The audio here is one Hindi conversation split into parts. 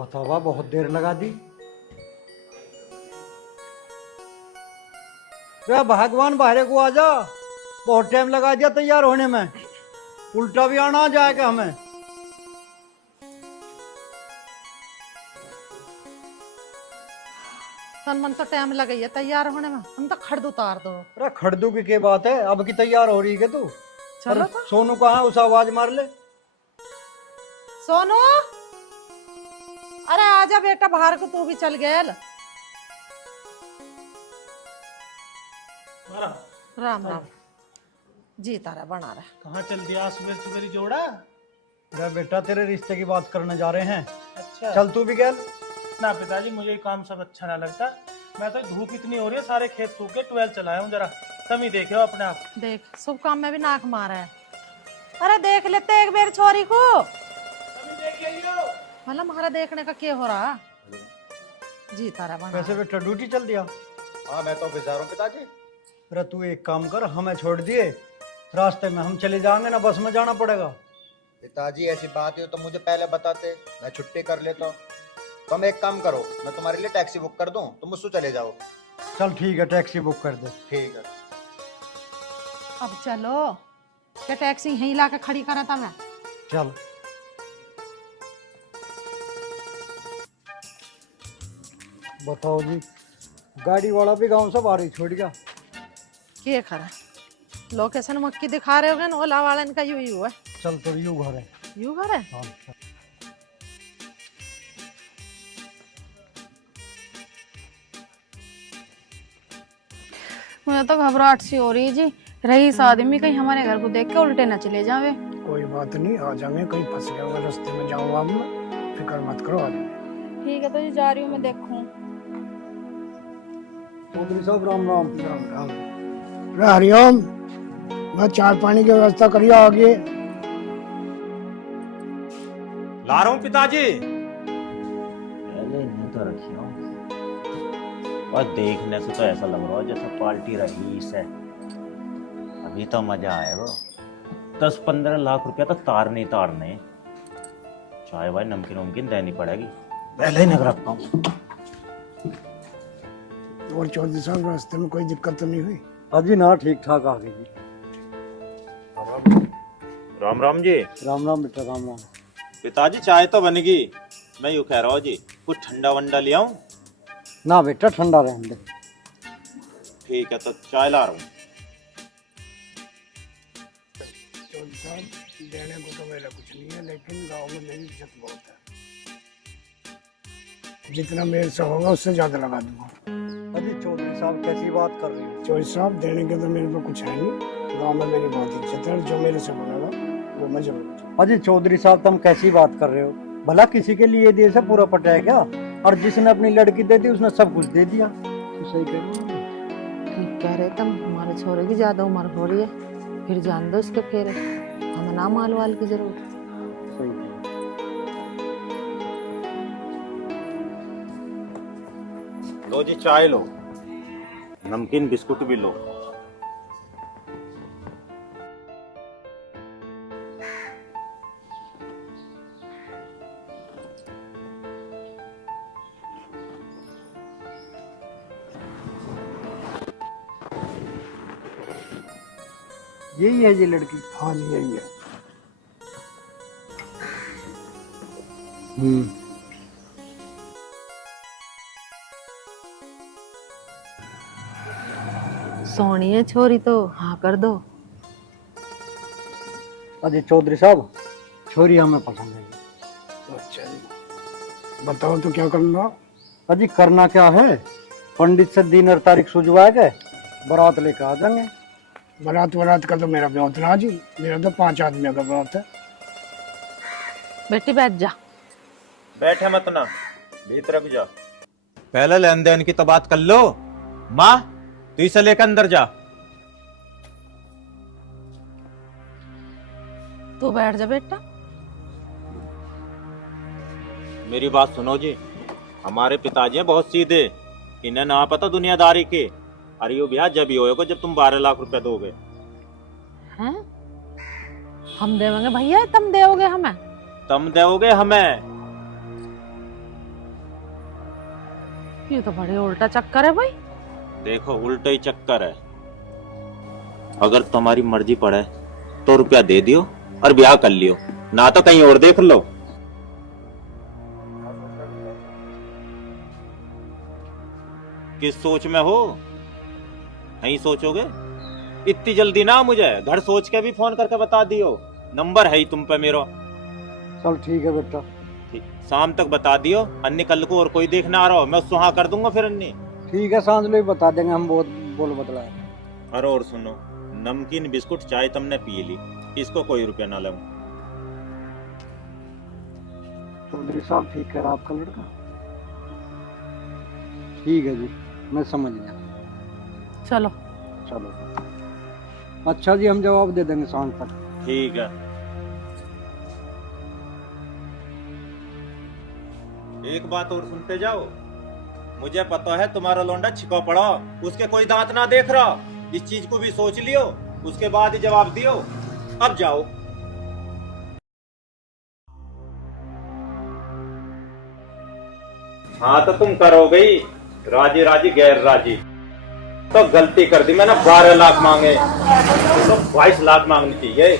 बतावा बहुत देर लगा दी। रे भगवान बाहर को आ जा, बहुत टाइम लगा दिया तैयार होने में, उल्टा भी आना आ जाएगा हमें। मन तो टाइम लगा है तैयार होने में, हम तो खड़द उतार दो। अरे खड़दू की क्या बात है, अब की तैयार हो रही है तू? चलो अरे सोनू कहाँ है, उसे आवाज मार ले। सोनू, अरे आजा बेटा बाहर को, तू भी चल गया। राम राम जी, तारा बना रहा। कहाँ चल दिया सुबह सुबह जोड़ा? अरे बेटा तेरे रिश्ते की बात करने जा रहे हैं। अच्छा चल तू भी गया। ना पिताजी, मुझे ये काम सब अच्छा ना लगता। मैं तो धूप इतनी हो रही है, सारे खेत सूख के 12 चलाया हूँ, जरा तुम ही देखे हो अपने आप। देख शुभ काम में भी नाक मारा है। अरे देख लेते एक बेर छोरी को, मतलब हमारा देखने का क्या हो रहा जी। तारा बना वैसे बेटा ड्यूटी चल दिया? हाँ मैं तो ऑफिस हूँ पिताजी। अरे तू एक काम कर, हमें छोड़ दिए, रास्ते में हम चले जाएंगे ना, बस में जाना पड़ेगा। पिताजी ऐसी बात है तो मुझे पहले बताते, मैं छुट्टी कर लेता हूँ। तुम एक काम करो, मैं तुम्हारे लिए टैक्सी बुक कर दूं, तुम मुझसे चले जाओ। चल ठीक है, टैक्सी बुक कर दे। ठीक है। अब चलो, क्या टैक्सी यहीं ला के खड़ी करा था मैं? चल बताओ जी, गाड़ी वाला भी गांव से बाहर ही छोड़ गया। क्या खरा लोकेशन मक्की दिखा रहे होगे ना, ओला वाले का यू है। चल तो यू घर है। यू घर है? हाँ मुझे तो घबराहट सी हो रही है जी। रईस आदमी कहीं हमारे घर को देख के उल्टे न चले जावे। कोई बात नहीं, आ जाएंगे, कहीं फंस गया होगा रास्ते में, जाऊंगा अब मैं, फिक्र मत करो। आ जाओ। ठीक है तो जी, जा रही हूँ मैं, देखूं। चौधरी साहब राम राम। राम राम। अरे हरिओम, मैं चाय पानी की व्यवस्था करिए आगे। ला रहा हूँ पिताजी। पहले इन्हें तो रखी हूँ, और देखने से तो ऐसा लग रहा है जैसे पार्टी रईस है। अभी तो मजा आएगा। 10-15 लाख रुपया तो तारने तारने। चाय वाय नमकीन वमकीन देनी पड़ेगी, पहले ही नग रखता हूँ। और चौधरी साहब, रास्ते में कोई दिक्कत तो नहीं हुई? अजी ना, ठीक ठाक आ गई जी। राम राम जी। राम राम बेटा, राम राम। पिताजी चाय तो बनेगी, मैं यूँ कह रहा हूँ जी, कुछ ठंडा वंडा ले आऊँ? ना बेटा, ठंडा रहने दे। ठीक है तो चाय ला रहा हूँ। चौधरी साहब, देने को तो मेरा कुछ नहीं है, लेकिन गांव में मेरी इज्जत बहुत है। जितना मेरे से होगा उससे ज्यादा लगा दूंगा। अजी चौधरी साहब कैसी बात कर रहे हैं? चौधरी साहब, देने के तो मेरे पे कुछ है नहीं, गांव में मेरी बहुत इज्जत है, जो मेरे से बनेगा वो मैं जरूर दूंगा। अजी चौधरी साहब तुम कैसी बात कर रहे हो? भला किसी के लिए दे से पूरा पटा है क्या? और जिसने अपनी लड़की दे दी उसने सब कुछ दे दिया। तो सही कह रही हो। ठीक कह रहे तुम, हमारे छोरे की ज्यादा उम्र हो रही है, फिर जान दो इसके फेरे, हमें ना माल वाल की जरूरत। सही कह रही हो। लो जी चाय लो, नमकीन बिस्कुट भी लो। यही है ये लड़की? हाँ जी, यही है। सोनी है छोरी तो हाँ कर दो। अजी चौधरी साहब, छोरी हमें पसंद है। अच्छा जी, बताओ तो क्या करना? अजी करना क्या है, पंडित से दिन और तारीख सुझवा के बारात लेकर आ जाएंगे। बारात का तो मेरा ब्याह ना जी, मेरा तो 5 आदमियों का ब्याह है। बेटी बैठ जा। बैठे मत ना, भीतर भी जा। पहले लेन देन की तो बात कर लो। माँ तू इसे लेकर अंदर जा। तू बैठ जा बेटा। मेरी बात सुनो जी, हमारे पिताजी हैं बहुत सीधे, इन्हें ना पता दुनियादारी के। अरे यो ब्याह जब ही होगा जब तुम 12 लाख रुपया दोगे। हैं? हम देवेंगे भैया, तुम दोगे हमें? तुम दोगे हमें? ये तो बड़े उल्टा चक्कर है भाई। देखो उल्टा ही चक्कर है। अगर तुम्हारी मर्जी पड़े तो रुपया दे दियो और ब्याह कर लियो, ना तो कहीं और देख लो। किस सोच में हो? नहीं सोचोगे? इतनी जल्दी ना, मुझे घर सोच के भी फोन करके बता दियो। नंबर है ही तुम पे मेरा। चल ठीक है बेटा। शाम तक बता दियो, अन्य कल को और कोई देखना आ रहा हो मैं सुहा कर दूंगा फिर अन्य। ठीक है, सांझ में बता देंगे हम, बहुत बोल बदला है। अरे और सुनो, नमकीन बिस्कुट चाय तुमने पी ली, इसको कोई रुपया ना लूं। चौधरी साहब ठीक है आपका लड़का? ठीक है जी, मैं समझ गया। चलो चलो अच्छा जी, हम जवाब दे देंगे शाम तक। ठीक है। एक बात और सुनते जाओ, मुझे पता है तुम्हारा लौंडा छिपा पड़ा, उसके कोई दांत ना देख रहा। इस चीज को भी सोच लियो, उसके बाद ही जवाब दियो। अब जाओ। हाँ तो तुम करोगे ही, राजी राजी गैर राजी। तो गलती कर दी मैंने, 12 लाख मांगे तो 22 लाख मांगनी चाहिए।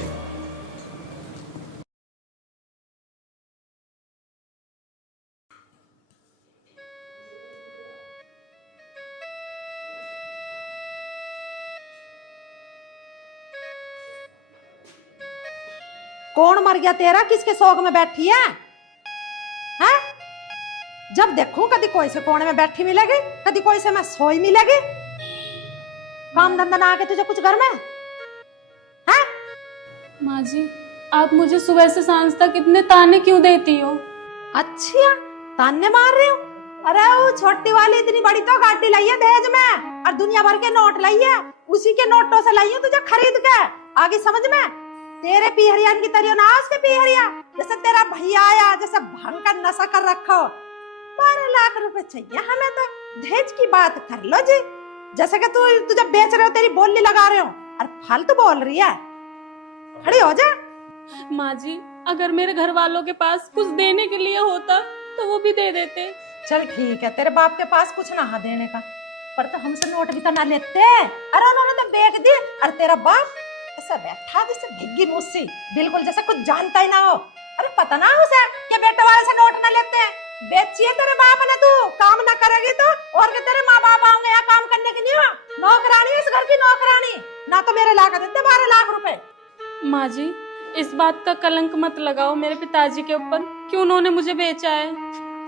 कौन मर गया तेरा? किसके शौक में बैठी है? हैं? जब देखूं कभी कोई से कोने में बैठी मिलेगी, कभी कोई से मैं सोई मिलेगी। काम धंधा ना आके तुझे कुछ घर में हैं? माँ जी, आप मुझे सुबह से सांझ तक इतने ताने क्यों देती हो? अच्छा, ताने मार रही हूँ? अरे वो छोटी वाली इतनी बड़ी तो गाड़ी लाई है दहेज में, और दुनिया भर के नोट लाई है, उसी के नोटों से लाई हूँ तुझे खरीद के। आगे समझ में? तेरे पीहरियान की तरह ना उसके पीहरिया, जैसे तेरा भैया आया, जैसे भांग का नशा कर रखो। 12 लाख रुपए चाहिए हमें तो, दहेज की बात कर लो जी। जैसे कि तुझे बेच रहे हो, तेरी बोली लगा रहे हो, और फालतू बोल रही है। खड़ी हो जा। माँ जी, अगर मेरे घर वालों के पास कुछ देने के लिए होता तो वो भी दे देते। चल ठीक है, तेरे बाप के पास कुछ ना देने का, पर तो हमसे नोट भी तो ना लेते। अरे उन्होंने तो बेच दी, और तेरा बाप ऐसा बैठा जैसे भिग्गी मुस्सी, बिल्कुल जैसे कुछ जानता ही ना हो। अरे पता ना उसे कि बेटे वाले से नोट ना लेते हैं। बेचिए तेरे बाप ने, तू काम ना करेगी तो और के तेरे माँ बाप आओगे यहाँ काम करने के लिए। नौकरानी, इस घर की नौकरानी ना, तो मेरे ला कर देते 12 लाख रुपए। माँ जी, इस बात का कलंक मत लगाओ मेरे पिताजी के ऊपर कि उन्होंने मुझे बेचा है।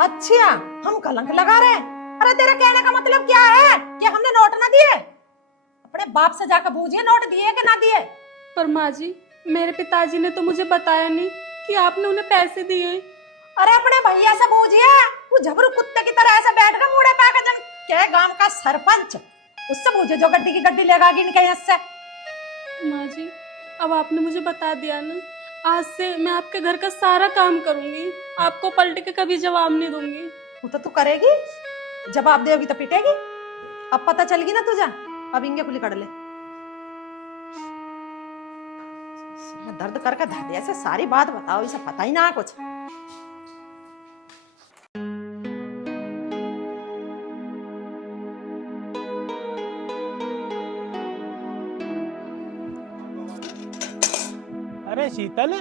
अच्छा, हम कलंक लगा रहे हैं? अरे तेरे कहने का मतलब क्या है कि हमने नोट ना दिए? अपने बाप से जाकर पूछिए नोट दिए कि ना दिए। पर माँ जी, मेरे पिताजी ने तो मुझे बताया नहीं कि आपने उन्हें पैसे दिए। अरे अपने भैया से पूछिए, वो झबरू कुत्ते की तरह ऐसे बैठ कर मुड़े पे आकर, जब के गांव का सरपंच, उससे पूछे जो गड्डी की गड्डी लेगा गिन के इससे। माँ जी, अब आपने मुझे बता दिया ना, आज से मैं आपके घर का सारा काम करूंगी, आपको पलट के कभी जवाब नहीं दूंगी। वो तो तू करेगी, जवाब देगी तो पिटेगी। अब पता चलेगी ना तुझे, अब इंगे खुली कर ले। दर्द करके धर ऐसे सारी बात बताओ, इसे पता ही ना कुछ। अरे शीतल,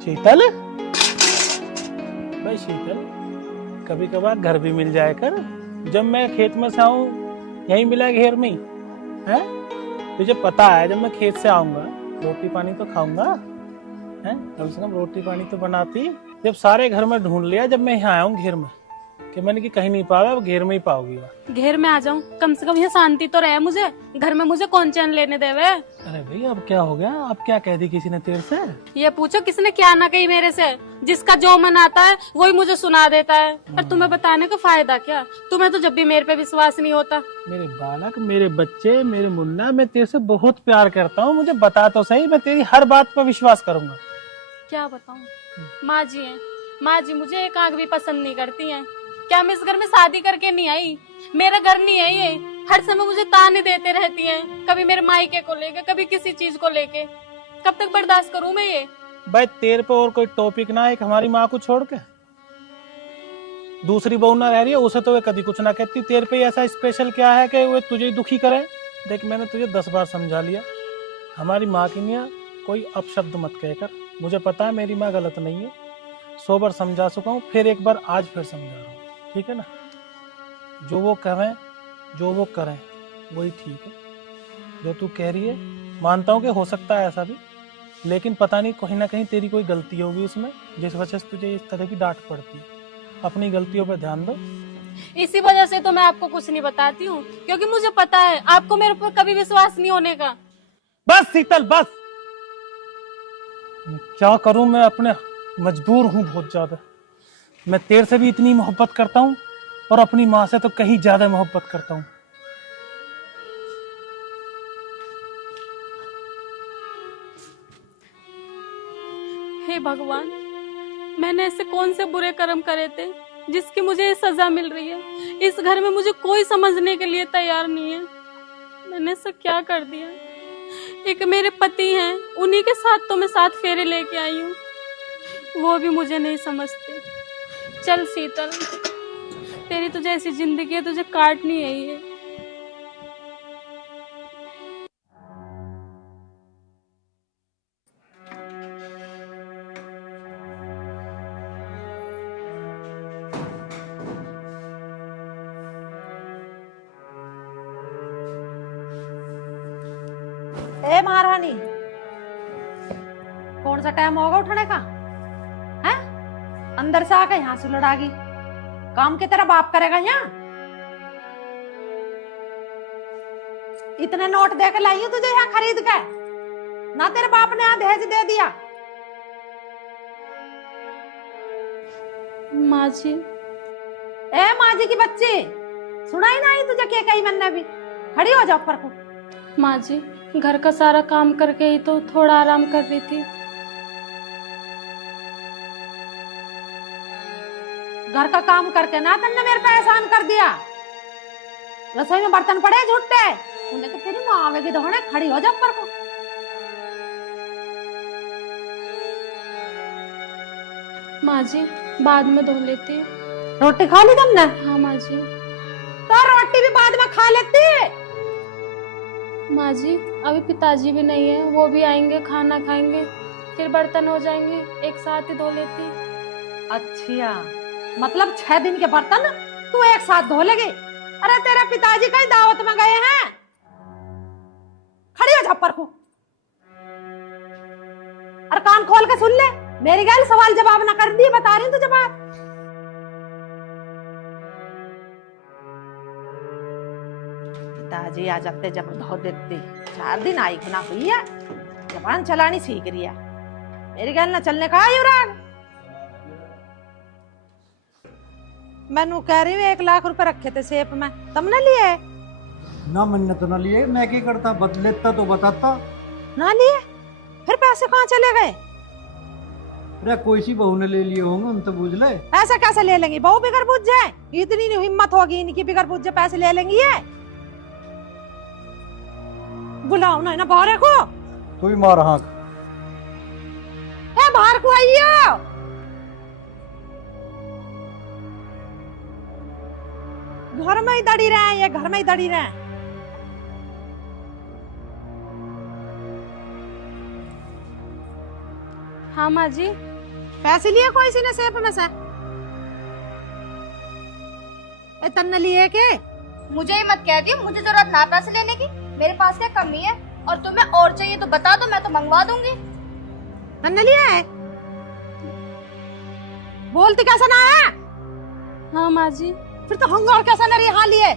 शीतल भाई, शीतल कभी कभार घर भी मिल जाए कर। जब मैं खेत में से आऊं यहीं मिला घेर में ही है। तुझे पता है जब मैं खेत से आऊंगा रोटी पानी तो खाऊंगा, है कम से कम रोटी पानी तो बनाती। जब सारे घर में ढूंढ लिया, जब मैं यहाँ आया हूँ घेर में, कि मैंने कि कहीं नहीं पाया, अब घेर में ही पाओगी। घेर में आ जाऊं, कम से कम यहाँ शांति तो रहे मुझे। घर में मुझे कौन चैन लेने देवे? अरे भाई अब क्या हो गया? अब क्या कह दी किसी ने तेरे से? ये पूछो किसने क्या ना कही मेरे से। जिसका जो मन आता है वही मुझे सुना देता है, और तुम्हें बताने का फायदा क्या? तुम्हें तो जब भी मेरे पे विश्वास नहीं होता। मेरे बालक, मेरे बच्चे, मेरे मुन्ना, मैं तेरे से बहुत प्यार करता हूँ। मुझे बता तो सही, मैं तेरी हर बात पर विश्वास करूंगा। क्या बताऊं? माँ जी है, माँ जी मुझे एक आंख भी पसंद नहीं करती हैं। क्या मैं इस घर में शादी करके नहीं आई? मेरा घर नहीं है ये। हर समय मुझे ताने देते रहती हैं, कभी मेरे मायके को लेके, कभी किसी चीज को लेके। कब तक बर्दाश्त करूं मैं ये? भाई तेरे पे और कोई टॉपिक ना है हमारी माँ को छोड़ के? दूसरी बहू ना रह रही है उसे तो वे कभी कुछ ना कहती। तेरे पे ऐसा स्पेशल क्या है कि वे तुझे ही दुखी करे? देख मैंने तुझे 10 बार समझा लिया, हमारी माँ की नहीं कोई अपशब्द मत कहकर। मुझे पता है मेरी माँ गलत नहीं है, 100 बार समझा चुका हूँ, फिर एक बार आज फिर समझा रहा हूँ, ठीक है ना? जो वो कहें जो वो करें वही ठीक है। जो तू कह रही है मानता हूँ कि हो सकता है ऐसा भी, लेकिन पता नहीं कहीं ना कहीं तेरी कोई गलती होगी उसमें, जिस वजह से तुझे इस तरह की डांट पड़ती है। अपनी गलतियों पर ध्यान दो। इसी वजह से तो मैं आपको कुछ नहीं बताती हूँ, क्योंकि मुझे पता है आपको मेरे ऊपर कभी विश्वास नहीं होने का। बस शीतल बस, मैं क्या करूं, मैं अपने मजबूर हूं बहुत ज्यादा। मैं तेरे से भी इतनी मोहब्बत करता हूं और अपनी माँ से तो कहीं ज्यादा मोहब्बत करता हूं। हे भगवान, मैंने ऐसे कौन से बुरे कर्म करे थे जिसकी मुझे ये सजा मिल रही है? इस घर में मुझे कोई समझने के लिए तैयार नहीं है। मैंने ऐसा क्या कर दिया? एक मेरे पति हैं, उन्हीं के साथ तो मैं 7 फेरे लेके आई हूँ, वो भी मुझे नहीं समझते। चल शीतल, तेरी तुझे ऐसी जिंदगी है, तुझे काटनी है ये। ए महारानी, कौन सा टाइम होगा उठने का? हैं? अंदर से आके यहाँ से लड़ागी, काम की तरह बाप करेगा यहाँ? इतने नोट दे के लाई हूं तुझे यहाँ खरीद के, ना तेरे बाप ने यहाँ दहेज दे दिया? माँ जी। ए माँ जी की बच्ची, सुनाई ना आई तुझे क्या कही मैंने भी? खड़ी हो जा ऊपर को। माँ जी, घर का सारा काम करके ही तो थोड़ा आराम कर रही थी। घर का काम करके ना तुमने मेरे पे एहसान कर दिया। रसोई में बर्तन पड़े झुट्टे, उन्हें तो तेरी माँ आवेगी दौड़े। खड़ी हो जा ऊपर को। माँ जी, बाद में धो लेती। रोटी खा ली तुमने? हाँ माँ जी। तो रोटी भी बाद में खा लेती। माँ जी, अभी पिताजी भी नहीं है, वो भी आएंगे, खाना खाएंगे, फिर बर्तन हो जाएंगे, एक साथ ही धो लेती। अच्छा, मतलब 6 दिन के बर्तन तू एक साथ धो लेगी? अरे तेरे पिताजी कहीं दावत में गए हैं? खड़ी हो जा ऊपर को। और कान खोल के सुन ले, मेरी गैल सवाल जवाब ना कर दी, बता रही हूँ तुझे बात। पिताजी आ जाते जब धो देती। 4 दिन आई गुना हुई है, जबान चलानी सीख रही है। मेरी गैल ना चलने का युवराज। मैनू कह रही हूँ 1 लाख रुपए रखे थे सेफ में, तुमने लिए? ना मैंने तो ना लिए, मैं क्या करता, लेता तो बताता। ना लिए? फिर पैसे कहाँ चले गए? अरे कोई सी बहू ने ले लिए होंगे, उन तो पूछ ले। ऐसा कैसे ले लेंगी? बहू बिगर बुझ जाए? इतनी नहीं हिम्मत होगी इनकी, बिगर बुझ जाए पैसे ले लेंगी ये? बुलाओ ना बाहर को। तू ही मार हाँक। ए बाहर को आइयो। घर में ही दड़ी रहे, ये घर में ही दड़ी रहे। हाँ माँ जी। पैसे लिए कोई सी ने सेफ में से? तन्ने लिए के? मुझे ही मत कह दियो, मुझे जरूरत ना पैसे लेने की। मेरे पास क्या कमी है? और तुम्हें और चाहिए तो बता दो, मैं तो मंगवा दूंगी। तन्ने लिया है? बोलती कैसा ना है? हाँ माँ जी। फिर तो हंगार कैसा ना रिहा लिए?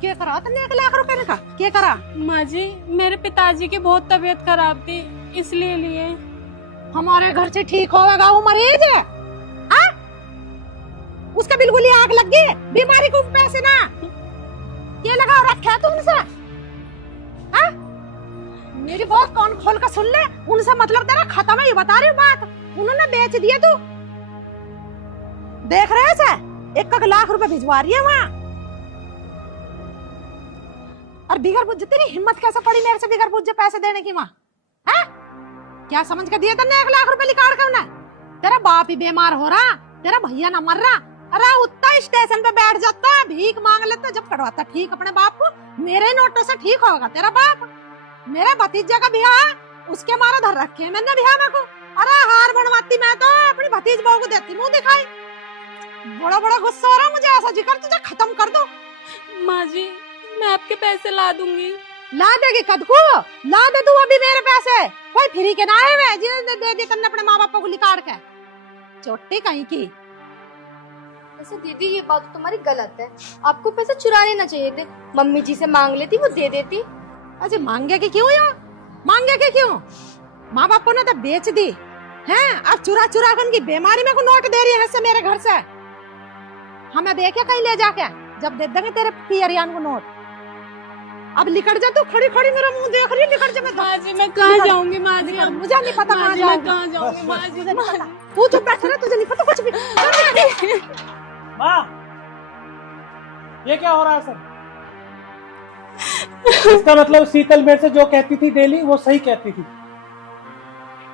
क्या करा तन्ने 1 लाख रुपए का? क्या करा? माँ जी, मेरे पिताजी की बहुत तबीयत खराब थी, इसलिए लिए। हमारे घर से ठीक होगा वो मरीज है? हाँ? उसका बिल्कुल ही आग लग गई, बीमारी को पैसे ना ये लगा रखा तुमसे? हाँ? मेरी बात कान खोल कर सुन ले, उनसे मतलब तेरा खत्म है, ये बता रही हूँ बात। उन्होंने बेच दिए, तू देख रहे से 1 लाख रुपए भिजवा रही है वहाँ। और बिगर बुझ तेरी हिम्मत कैसे पड़ी मेरे से बिगर बुझ पैसे देने की वहाँ? क्या समझ के दिए तन्ने 1 लाख रुपए निकाल कर? तेरा बाप ही बीमार हो रहा, तेरा भैया ना मर रहा। अरे उतना स्टेशन पे बैठ जाता, भीख मांग लेता, जब करवाता ठीक अपने बाप को। मेरे नोटों से ठीक होगा तेरा बाप। मेरे भतीजे का ब्याह उसके मारा धर रखे मैंने ब्याह में को। अरे हार बनवाती मैं तो अपनी भतीज बहू को देती मुंह दिखाई। बड़ा बड़ा गुस्सा हो रहा मुझे, ऐसा जिक्र तुझे खत्म कर दो। माँ जी मैं आपके पैसे ला दूंगी। ला देगी कद को, ला दे तू अभी मेरे पैसे। कोई फ्री के ना आए वे जिन्हें दे दी तन्ने अपने माँ बाप को लिकाड़ के। चोटी कहीं की। वैसे दीदी ये बात तो तुम्हारी गलत है, आपको पैसे चुरा लेना चाहिए थे। मम्मी जी से मांग लेती, वो दे देती। अजय मांगे की क्यों यार, मांगे की क्यों? माँ बाप ने तो बेच दी हैं, अब चुरा चुरा कर की बीमारी में को नोट दे रही है से मेरे घर से। हमें देखे कहीं ले जाके, जब दे देंगे तेरे पियरियान को नोट। अब लिखट जा, तू खड़ी खड़ी मेरा मुंह देख रही, लिखट जा। माँ जी मैं कहाँ जाऊंगी माँ जी? मुझे नहीं पता कहाँ जाऊंगी। कहाँ जाऊंगी माँ जी? मुझे नहीं पता, तू चुप बैठ रहा, तुझे नहीं पता कुछ भी। माँ ये क्या हो रहा है सर? इसका मतलब शीतल मेरे से जो कहती थी डेली वो सही कहती थी।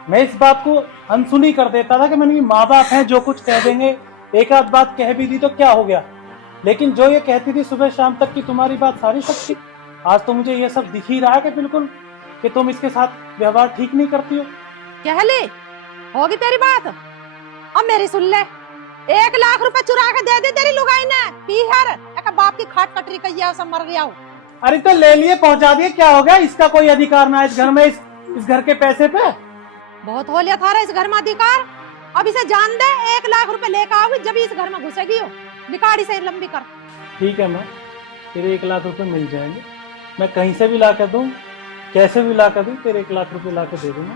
मैं इस बात को अनसुनी कर देता था कि मैंने माँ बाप हैं जो कुछ कह देंगे, एक आध बात कह भी दी तो क्या हो गया। लेकिन जो ये कहती थी सुबह शाम तक की तुम्हारी बात सारी सच थी। आज तो मुझे ये सब दिख ही रहा है कि बिल्कुल कि तुम इसके साथ व्यवहार ठीक नहीं करती हो। कह ले होगी तेरी बात, अब मेरी सुन ले। 1 लाख रुपए चुरा के दे दे तेरी लुगाई ने, पीहर एक बाप की खाट कटरी कहिया सब मर गया हो। अरे तो ले लिए पहुंचा दिए, क्या हो गया? इसका कोई अधिकार ना है इस घर में, इस घर के पैसे पे। बहुत हो लिया था इस घर में अधिकार। अब इसे जान दे, 1 लाख रुपए लेकर आओगी जब इस घर में घुसेगी हो। निकाड़ी से लंबी कर। ठीक है माँ, तेरे 1 लाख रुपए मिल जाएंगे। मैं कहीं से भी ला कर दूँ, कैसे भी ला कर दूँ, तेरे 1 लाख रुपए ला कर दे दूंगा।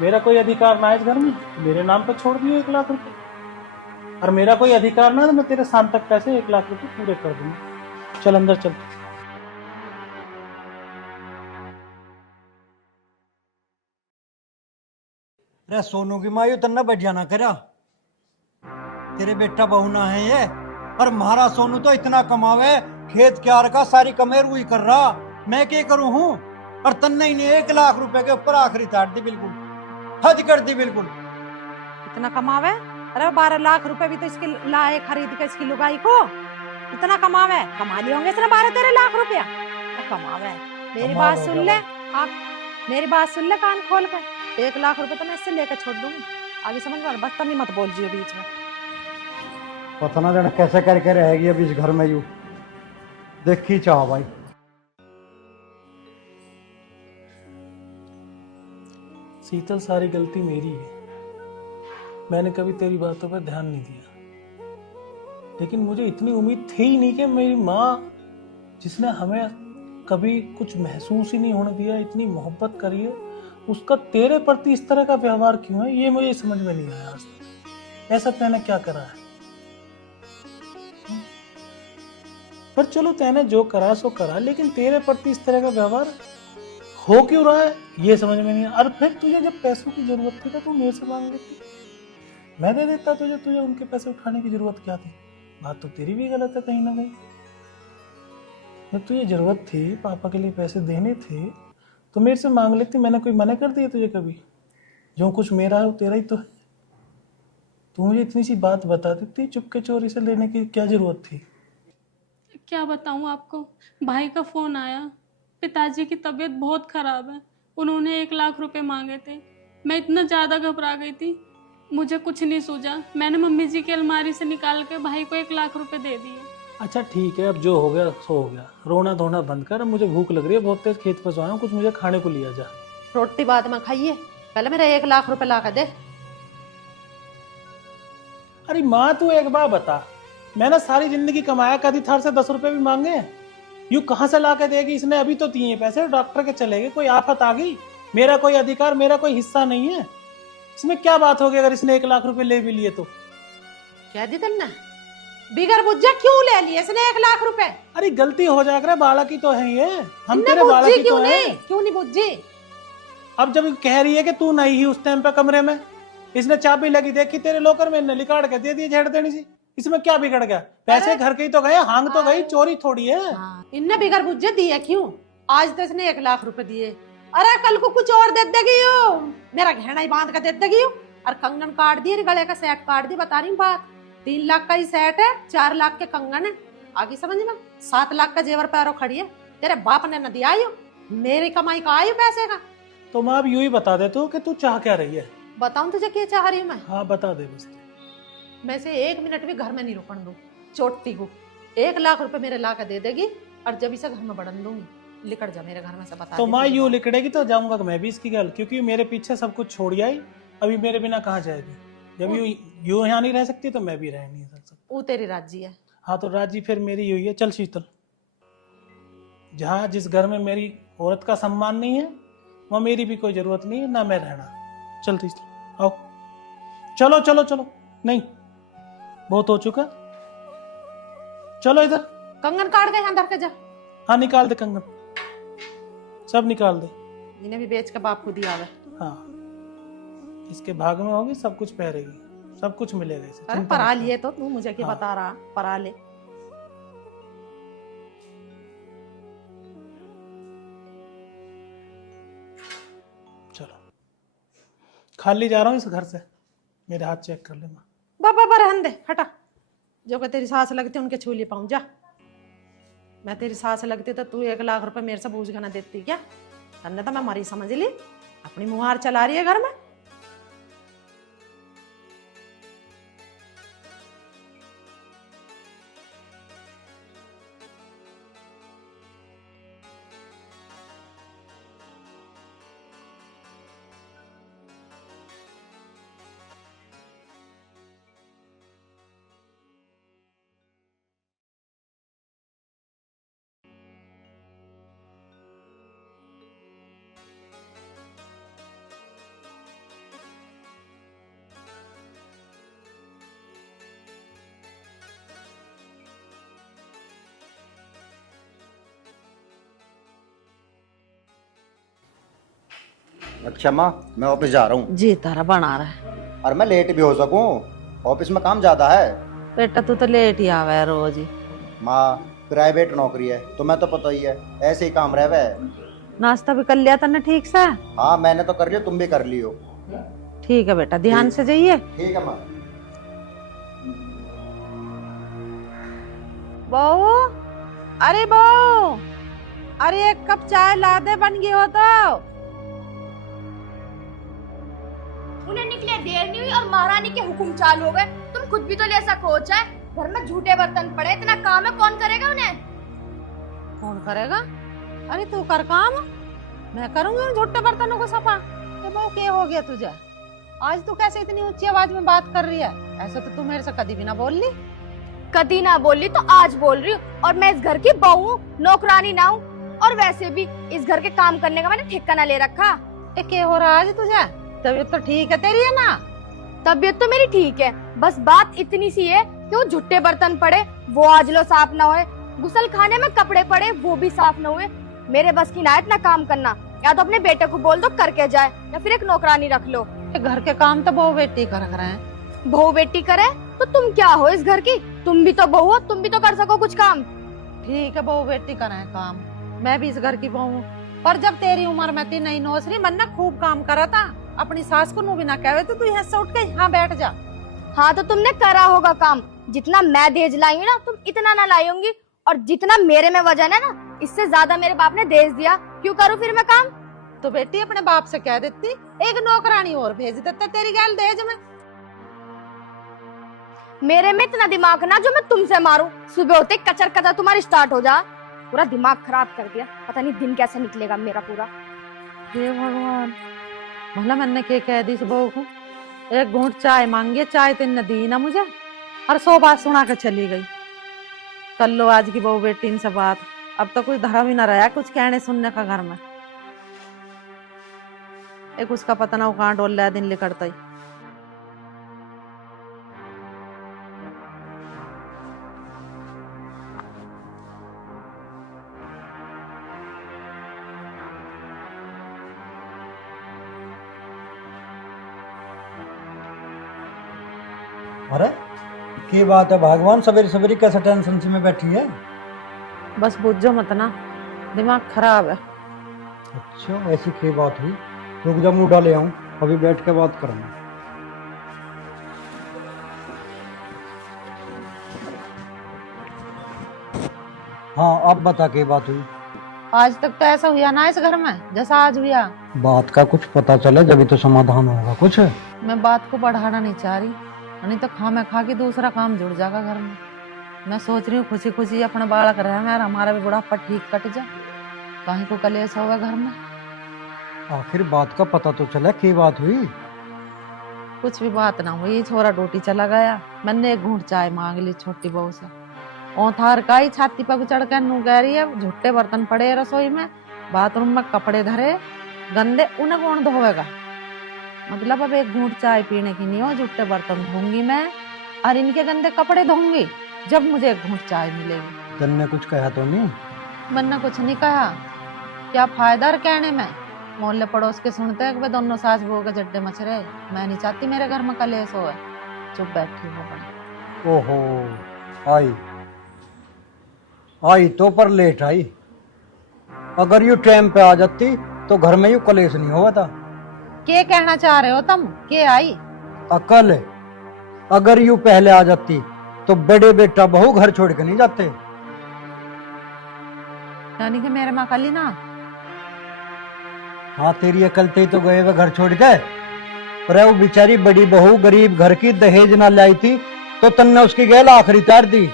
मेरा कोई अधिकार ना है इस घर में, मेरे नाम पर छोड़ दियो 1 लाख रुपए। और मेरा कोई अधिकार ना, तो मैं तेरे शाम तक पैसे 1 लाख रुपए पूरे कर दूंगा। चल अंदर चल। रे सोनू की माँ, यू तन्ना बढ़िया ना करा, तेरे बेटा बहू ना है ये। और महाराज सोनू तो इतना कमावे, खेत क्यार का सारी कमेर वही कर रहा, मैं क्या करूं हूँ? और तन्ने ही ने 1 लाख रुपए के ऊपर आखिरी ताट दी, बिल्कुल हद कर दी बिल्कुल। इतना कमावे? अरे 12 लाख रुपए भी तो इसके लाए खरीद के इसकी लुगाई को। इतना कमावे, कमा लिए होंगे इसने 12-13 लाख रुपया। कमावे। मेरी बात सुन ले आप, मेरी बात सुन ले कान खोल कर। 1 लाख रुपए तो मैं इससे लेकर छोड़ दूंगी, आगे समझ में। बदतमीजी मत बोल जियो बीच में। पता ना जाने कैसे करके रहेगी अब इस घर में यू, देखी चाहो भाई। शीतल, सारी गलती मेरी है। मैंने कभी तेरी बातों पर ध्यान नहीं दिया, लेकिन मुझे इतनी उम्मीद थी ही नहीं कि मेरी माँ, जिसने हमें कभी कुछ महसूस ही नहीं होने दिया, इतनी मोहब्बत करी है, उसका तेरे प्रति इस तरह का व्यवहार क्यों है, ये मुझे समझ में नहीं आया आज तक। ऐसा तैने क्या करा है? पर चलो तैने जो करा सो करा, लेकिन तेरे प्रति इस तरह का व्यवहार हो क्यों रहा है ये समझ में नहीं। और फिर तुझे जब पैसों की जरूरत थी तो तू मेरे से मांग लेती, मैं दे देता तुझे। तुझे उनके पैसे उठाने की जरूरत क्या थी? बात तो तेरी भी गलत है कहीं ना कहीं। जब तुझे जरूरत थी, पापा के लिए पैसे देने थे, तो मेरे से मांग लेती। मैंने कोई मना कर दिया तुझे कभी? जो कुछ मेरा है वो तेरा ही तो है। तू मुझे इतनी सी बात बता देती, चुपके चोरी से लेने की क्या जरूरत थी? क्या बताऊं आपको, भाई का फोन आया, पिताजी की तबीयत बहुत खराब है, उन्होंने 1 लाख रुपए मांगे थे। मैं इतना ज्यादा घबरा गई थी, मुझे कुछ नहीं सूझा। मैंने मम्मी जी की अलमारी से निकाल के भाई को 1 लाख रुपए दे दिए। अच्छा ठीक है, अब जो हो गया सो हो गया, रोना धोना बंद कर। अब मुझे भूख लग रही है, बहुत तेज खेत पर से आया हूं, कुछ मुझे खाने को लिया जा। रोटी बाद में खाइए, पहले मेरा 1 लाख रुपए ला कर दे। अरे माँ तू एक बार बता, मैंने सारी जिंदगी कमाया, कभी थार से 10 रुपए भी मांगे? यू कहाँ से ला के देगी? इसने अभी तो दिए पैसे, डॉक्टर के चले गए, कोई आफत आ गई, मेरा कोई अधिकार, मेरा कोई हिस्सा नहीं है इसमें। क्या बात होगी अगर इसने 1 लाख रुपए ले भी लिए तो? क्या दी तन्ना बिगर बुझे क्यों ले लिए इसने 1 लाख रुपए? अरे गलती हो जाएगा, बालक ही तो है ये, हम तेरे इन्ने बालक बुझी ही तो क्यों है। नहीं? क्यों नहीं बुझी? अब जब कह रही है कि तू नहीं ही उस टाइम पे कमरे में, इसने चाबी लगी देखी तेरे लॉकर में, नली काट के दे दी झेड़ देनी सी, इसमें क्या बिगड़ गया? पैसे घर के ही तो गए, हांग तो गई, चोरी थोड़ी है। इनने बिगर बुझे दिए क्यों? आज तो इसने 1 लाख रुपए दिए, अरे कल को कुछ और दे देगी यू, मेरा गहना ही बांध कर दे देगी यू। और कंगन काट दिए, गले का सेट काट दी, बता रही हूँ बात। 3 लाख का ही सेट है, 4 लाख के कंगन है, आगे समझ में, 7 लाख का जेवर पैरों खड़ी है। तेरे बाप ने न दिया आयु, मेरी कमाई का आयु पैसे का। तो माँ अब यूं ही बता दे तो कि तू चाह क्या रही है। बताऊं तुझे क्या चाह रही हूँ मैं? हाँ बता दे बस। मैं से 1 मिनट भी घर में नहीं रुकन दूं। चोटी को 1 लाख रुपए मेरे ला के दे देगी और जब इसे घर में बढ़न दूंगी। लिकड़ जा मेरे घर में से, बता। तो माँ यूं लिकड़ेगी तो जाऊंगा मैं भी इसकी गल, क्योंकि मेरे पीछे सब कुछ छोड़ आई, अभी मेरे बिना कहाँ जाएगी। जब यूं यहाँ नहीं रह सकती तो मैं भी रह नहीं सकता। वो तेरी राजी है। हाँ तो राजी फिर मेरी हुई है। चल शीतल, जहाँ जिस घर में मेरी औरत का सम्मान नहीं है वहाँ मेरी भी कोई जरूरत नहीं है, ना मैं रहना। चल शीतल आओ, चलो चलो चलो। नहीं बहुत हो चुका, चलो इधर। कंगन काट गए अंदर के जा। हाँ निकाल दे कंगन, सब निकाल दे। इन्हें भी बेच के बाप को दिया है। हाँ इसके भाग में होगी, सब कुछ पहरेगी, सब कुछ मिलेगा इसे। अरे परा लिए तो तू मुझे क्या बता रहा, परा ले। चलो खाली जा रहा हूँ इस घर से, मेरे हाथ चेक कर ले माँ। बाबा रहन दे, हटा। जो कि तेरी सास लगती उनके छू ले पाऊं जा। मैं तेरी सास लगती तो तू 1 लाख रुपए मेरे से पूछ के ना देती क्या? तन्ने तो मैं मरी समझ ली, अपनी मुहार चला रही है घर में। अच्छा माँ, मैं ऑफिस जा रहा हूँ। जी तारा बना रहा है। और मैं लेट भी हो सकूँ, ऑफिस में काम ज्यादा है। बेटा तू तो लेट ही आवा है रोज ही। माँ प्राइवेट नौकरी है, तुम्हें तो पता ही है, ऐसे ही काम रहे है। नाश्ता भी कर लिया तन्ने ठीक से? हाँ मैंने तो कर लिया, तुम भी कर लियो। ठीक है बेटा, ध्यान से जाइए। ठीक है माँ। बहू, अरे बहू, अरे 1 कप चाय ला दे, बन गई हो तो। उन्हें निकले देर नहीं हुई और महारानी के हुक्म चालू हो गए। तुम खुद भी तो ले सको चाय, घर में झूठे बर्तन पड़े, इतना काम है, कौन करेगा उन्हें? कौन करेगा? अरे तू कर काम, मैं करूंगी उन झूठे बर्तनों को सफा। तो बहू क्या हो गया तुझे? आज तू कैसे इतनी ऊंची आवाज में बात कर रही है? ऐसा तो तू मेरे से कभी भी ना बोल ली। कभी ना बोली तो आज बोल रही हूँ। और मैं इस घर की बहू हूँ, नौकरानी ना हूँ। और वैसे भी इस घर के काम करने का मैंने ठेका ना ले रखा। क्या हो रहा है आज तुझे? तबीयत तो ठीक है तेरी, है ना? तबीयत तो मेरी ठीक है, बस बात इतनी सी है कि वो झुट्टे बर्तन पड़े वो आज लो साफ ना हुए, गुसल खाने में कपड़े पड़े वो भी साफ ना हुए। मेरे बस की ना इतना काम करना। या तो अपने बेटे को बोल दो करके जाए, या फिर एक नौकरानी रख लो। घर के काम तो बहू बेटी कर रहे हैं। बहू बेटी करे तो तुम क्या हो इस घर की? तुम भी तो बहू हो, तुम भी तो कर सको कुछ काम। ठीक है बहू बेटी करें काम, मैं भी इस घर की बहू हूँ। पर जब तेरी उम्र में थी नहीं नौसरी, मन ना खूब काम करा था। अपनी सास को नु भी ना कहे तो तू यहाँ से उठ के यहाँ बैठ जा। हाँ तो तुमने करा होगा काम, जितना मैं दहेज लाई हूँ ना तुम इतना ना लाई होंगी। और जितना मेरे में वजन है ना, इससे ज्यादा मेरे बाप ने दहेज दिया। क्यों करूँ फिर मैं काम? तो बेटी अपने बाप से कह देती, एक नौकरानी और भेज देता तेरी गैल दहेज में। मेरे में इतना दिमाग ना जो मैं तुमसे मारूं। सुबह होते कचर कचर तुम्हारी स्टार्ट हो जा, पूरा दिमाग खराब कर दिया। पता नहीं दिन कैसे निकलेगा मेरा पूरा। हे भगवान, भला मैंने क्या कह दी इस बहू को? एक घूंट चाय मांगी, चाय तो इन्हें दी ना मुझे, और 100 बात सुना के चली गई। कर लो आज की बहू बेटी इनसे बात, अब तो कोई धर्म ही ना रहा कुछ कहने सुनने का घर में। एक उसका पता ना वो कहाँ डोल रहा दिन लिकड़ता ही। अरे की बात है भगवान, सवेरे सवेरे कैसे टेंशन से में बैठी है? बस बुझो मत ना, दिमाग खराब है। अच्छा ऐसी की बात हुई? रुक जा, मुँह डाले आऊँ, अभी बैठ के बात करूँगा। हाँ अब बता के बात हुई। आज तक तो ऐसा हुआ ना इस घर में जैसा आज हुआ। बात का कुछ पता चले जब तो समाधान होगा कुछ। मैं बात को बढ़ाना नहीं चाह रही, नहीं तो खा मैं खा के दूसरा काम जुड़ जाएगा घर में। मैं सोच रही हूँ खुशी खुशी अपना बालक रहे यार, हमारा भी बुढ़ापा ठीक कट जा, कहीं को कलेश होगा घर में। आखिर बात का पता तो चला की बात हुई। कुछ भी बात ना हुई, छोरा ड्यूटी चला गया, मैंने एक घूंट चाय मांग ली छोटी बहू से। औथार का ही छाती पर चढ़ कर नू कह रही है झुट्टे बर्तन पड़े हैं रसोई में, बाथरूम में कपड़े धरे गंदे, उन्हें कौन धोएगा। मतलब अब एक घूंट चाय पीने की नहीं हो, झुट्टे बर्तन धोऊंगी मैं और इनके गंदे कपड़े धोऊंगी जब मुझे एक घूंट चाय मिलेगी। तन्ने कुछ कहा तो नहीं? मैंने कुछ नहीं कहा, क्या फायदा कहने में। मोहल्ले पड़ोस के सुनते हैं कि वे दोनों सास बहू के जड्डे मच रहे। मैं नहीं चाहती मेरे घर में कलेश हो। चुप बैठी हो। ओहो आई तो पर लेट आई। अगर यू टाइम पे आ जाती तो घर में यू कलेश नहीं हुआ था। क्या कहना चाह रहे हो तुम? के आई अकल है, अगर यू पहले आ जाती तो बड़े बेटा बहू घर छोड़ के नहीं जाते। यानी कि मेरे माँ कली ना। हाँ तेरी अकल ते तो गए वे घर छोड़ के, पर वो बेचारी बड़ी बहू गरीब घर की दहेज ना लाई थी तो तन्ने उसकी गैल आखिरी तार दी।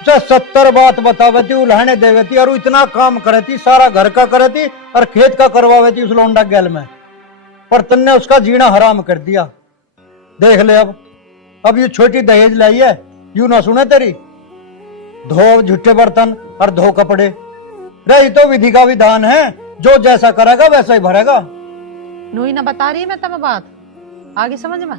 70 बात बतावे थी, उल्हाने देवे थी और इतना काम करे थी, सारा घर का करे थी और खेत का करवावे थी उस लौंडा गैल में, पर तन्ने उसका जीना हराम कर दिया। देख ले अब ये छोटी दहेज लाई है, यू ना सुने तेरी। धो झूठे बर्तन और धो कपड़े, रही तो विधि का विधान है, जो जैसा करेगा वैसा ही भरेगा। नूई ना बता रही है मैं तुम्हें बात, आगे समझ में।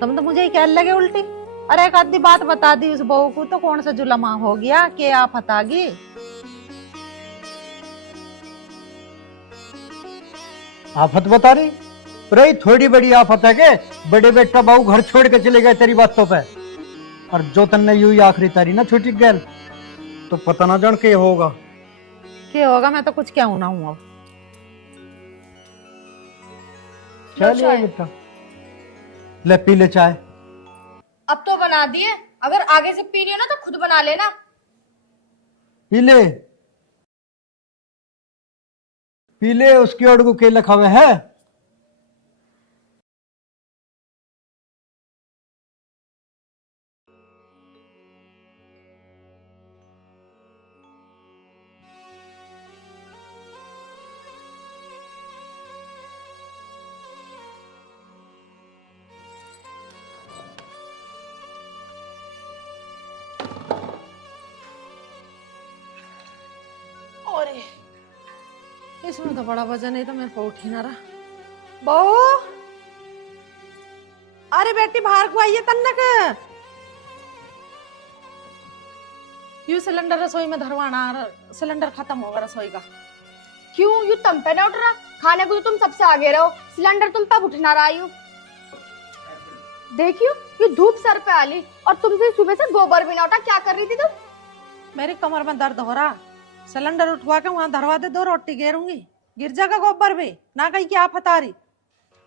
तुम तो मुझे ही कह लगे उल्टी। अरे एक आधी बात बता दी उस बहू को तो कौन सा जुलमा हो गया कि आप हतागी। आफत बता रही रही, थोड़ी बड़ी आफत है के बड़े बेटा बहू घर छोड़ के चले गए तेरी बातों पे, और जो तन्ने यू ही आखिरी तारी ना छोटी गैल, तो पता ना जान के होगा। क्या होगा मैं तो कुछ क्या ना हूँ। अब चलिए बेटा ले पी ले चाय। अब तो बना दिए, अगर आगे से पीनी हो ना तो खुद बना लेना। पी ले उसकी ओर को के लिखा हुआ है। इसमें तो बड़ा वजन है, तो मैं उठ ही ना रहा। बहू, अरे बेटी बाहर को आइए तन्नक। यू सिलेंडर रसोई में धरवाना, सिलेंडर खत्म होगा रसोई का। क्यों यू तुम पे ना उठ रहा? खाने को तो तुम सबसे आगे रहो, सिलेंडर तुम पे उठना रहा। यू देखियो ये धूप सर पे आली और तुमसे सुबह से गोबर भी ना उठा। क्या कर रही थी तुम? मेरी कमर में दर्द हो रहा, सिलेंडर उठवा के वहां धरवा दे, 2 रोटी गेरूंगी, गिर जाएगा गोबर भी ना। कहीं की आफत आ रही।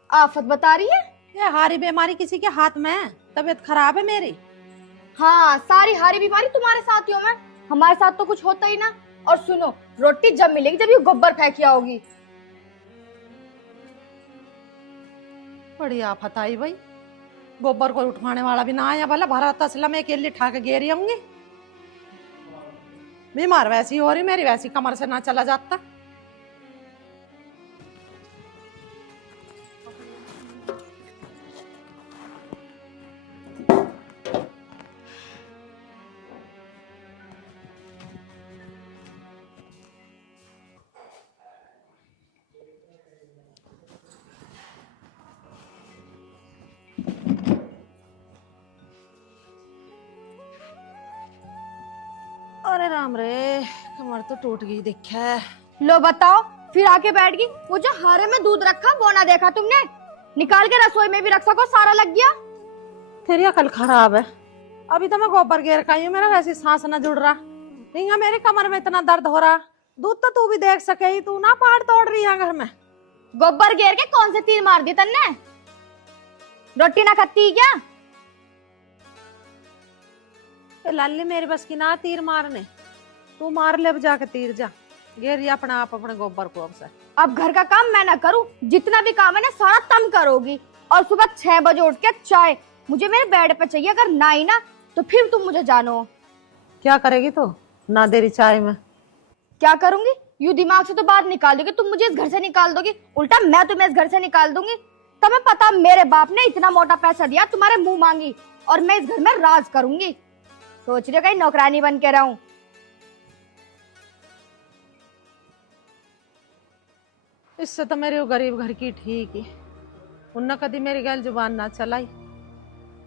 आफत बता रही है? ये हारी बीमारी किसी के हाथ में है, तबीयत खराब है मेरी। हाँ सारी हारी बीमारी तुम्हारे साथियों में, हमारे साथ तो कुछ होता ही ना। और सुनो, रोटी जब मिलेगी जब ये गोबर फेंकिया होगी। बड़ी आफत आई भाई, गोबर को उठवाने वाला भी ना आया, भला भरा तसला में अकेले ठा के गेरी होंगी। बीमार वैसी हो रही मेरी, वैसी कमर से ना चला जाता। अरे राम रे, कमर तो टूट गई देखा। लो बताओ, फिर आके बैठ गई। वो जो हारे में दूध रखा वो ना देखा तुमने? निकाल के रसोई में भी रख सको, सारा लग गया। तेरी अकल खराब है। अभी तो मैं गोबर घेर का हूँ, मेरा वैसे सांस न जुड़ रहा। रिंगा मेरी कमर में इतना दर्द हो रहा, दूध तो तू भी देख सके ही, तू ना पहाड़ तोड़ रही है घर में। गोबर घेर के कौन से तीर मार दी तन्ने? रोटी ना खाती क्या? लाली मेरे बस की ना तीर मारने, तू मार ले अब जाके तीर जा, गेरी अपना आप अपने गोबर को अब से। अब घर का काम मैं ना करूं, जितना भी काम है ना सारा तुम करोगी। और सुबह 6 बजे उठ के चाय मुझे मेरे बेड पे चाहिए, अगर ना ही ना तो फिर तुम मुझे जानो। क्या करेगी तो ना देरी चाय में? क्या करूंगी? यूं दिमाग से तो बात निकाल दोगी, तुम मुझे इस घर से निकाल दोगी, उल्टा मैं तुम्हें इस घर से निकाल दूंगी। तुम्हें पता मेरे बाप ने इतना मोटा पैसा दिया तुम्हारे मुंह मांगी, और मैं इस घर में राज करूंगी। सोच रही हो कहीं नौकरानी बन के रहूं? इससे तो मेरे वो गरीब घर की ठीक ही, उन्ना कदी मेरी गैल जुबान ना चलाई।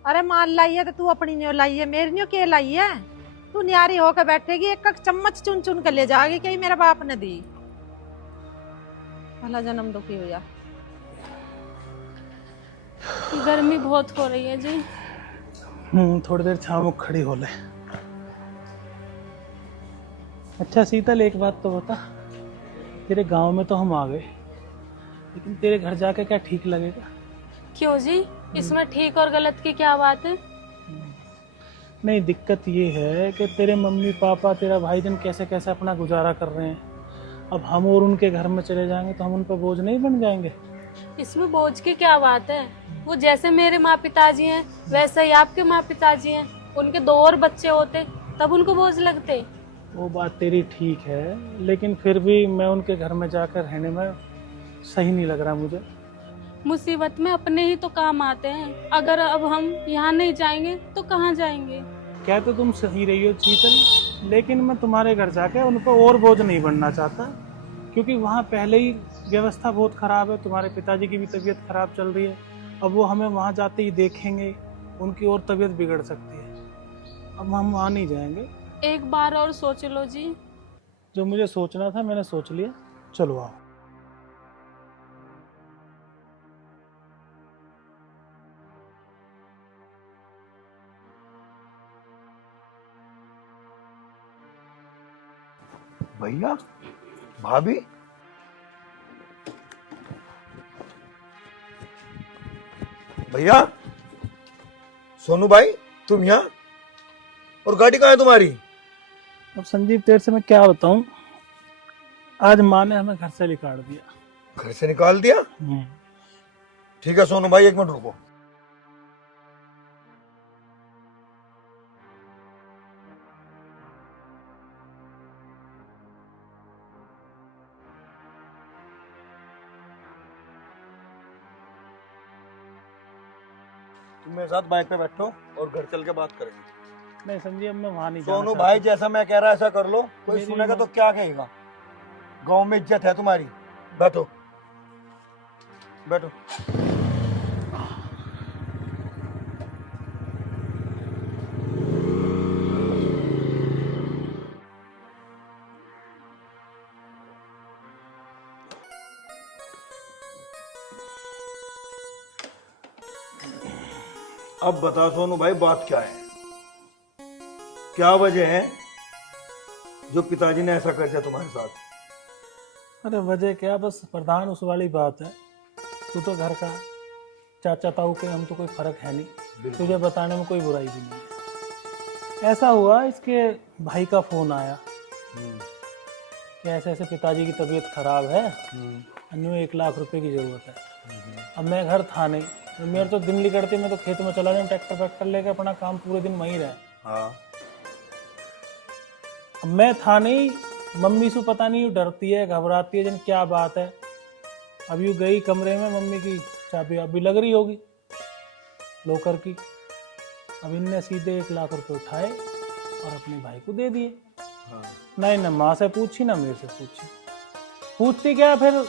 अरे मान लाई है तो तू अपनी न्यो लाई है, मेरी न्यो के लाई है? तू न्यारी होकर बैठेगी, एक एक चम्मच चुन चुन कर ले जाएगी कहीं मेरे बाप ने दी। भला जन्म दुखी हो जा। गर्मी बहुत हो रही है जी। थोड़ी देर छाव में खड़ी हो ले। अच्छा शीतल, एक बात तो बता, तेरे गांव में तो हम आ गए, लेकिन तेरे घर जाके क्या ठीक लगेगा? क्यों जी, इसमें ठीक और गलत की क्या बात है? नहीं, दिक्कत ये है कि तेरे मम्मी पापा तेरा भाईजान कैसे कैसे अपना गुजारा कर रहे हैं। अब हम और उनके घर में चले जाएंगे तो हम उन पर बोझ नहीं बन जाएंगे? इसमें बोझ की क्या बात है? वो जैसे मेरे माँ पिताजी हैं वैसे ही आपके माँ पिताजी हैं। उनके 2 और बच्चे होते तब उनको बोझ लगते। वो बात तेरी ठीक है, लेकिन फिर भी मैं उनके घर में जाकर रहने में सही नहीं लग रहा मुझे। मुसीबत में अपने ही तो काम आते हैं। अगर अब हम यहाँ नहीं जाएंगे तो कहाँ जाएंगे? क्या तो तुम सही रही हो शीतल, लेकिन मैं तुम्हारे घर जाके उन पर और बोझ नहीं बनना चाहता, क्योंकि वहाँ पहले ही व्यवस्था बहुत ख़राब है। तुम्हारे पिताजी की भी तबीयत ख़राब चल रही है। अब वो हमें वहाँ जाते ही देखेंगे, उनकी और तबीयत बिगड़ सकती है। अब हम वहाँ नहीं जाएंगे। एक बार और सोच लो जी। जो मुझे सोचना था मैंने सोच लिया, चलो आओ। भैया, भाभी, भैया, सोनू भाई, तुम यहाँ? और गाड़ी कहाँ है तुम्हारी? अब संजीव तेरे से मैं क्या बताऊं, आज माँ ने हमें घर से निकाल दिया। घर से निकाल दिया? ठीक है सोनू भाई, 1 मिनट रुको। तुम मेरे साथ बाइक पे बैठो और घर चल के बात करेंगे। नहीं संजीव, मैं वहाँ नहीं जाना सोनू चाहता। भाई, जैसा मैं कह रहा ऐसा कर लो। कोई मेरी सुनेगा तो माँ- क्या कहेगा? गांव में इज्जत है तुम्हारी। बैठो बैठो। अब बता सोनू भाई, बात क्या है? क्या वजह है जो पिताजी ने ऐसा कर दिया तुम्हारे साथ? अरे वजह क्या, बस प्रधान उस वाली बात है। तू तो घर का चाचा ताऊ के, हम तो कोई फर्क है नहीं, तुझे बताने में कोई बुराई भी नहीं है। ऐसा हुआ, इसके भाई का फोन आया कि ऐसे ऐसे पिताजी की तबीयत खराब है, अन्य 1 लाख रुपए की जरूरत है। अब मैं घर था नहीं, तो मेरे तो दिन निकलती, मैं तो खेत में चला जाऊँ ट्रैक्टर वैक्टर लेके, अपना काम पूरे दिन वहीं रहे। हाँ। अब मैं था नहीं, मम्मी से पता नहीं डरती है, घबराती है, जन क्या बात है। अब यूँ गई कमरे में, मम्मी की चाबी अभी लग रही होगी लॉकर की। अब इनने सीधे 1 लाख रुपए उठाए और अपने भाई को दे दिए। नहीं ना माँ से पूछी ना मेरे से पूछी। पूछती क्या, फिर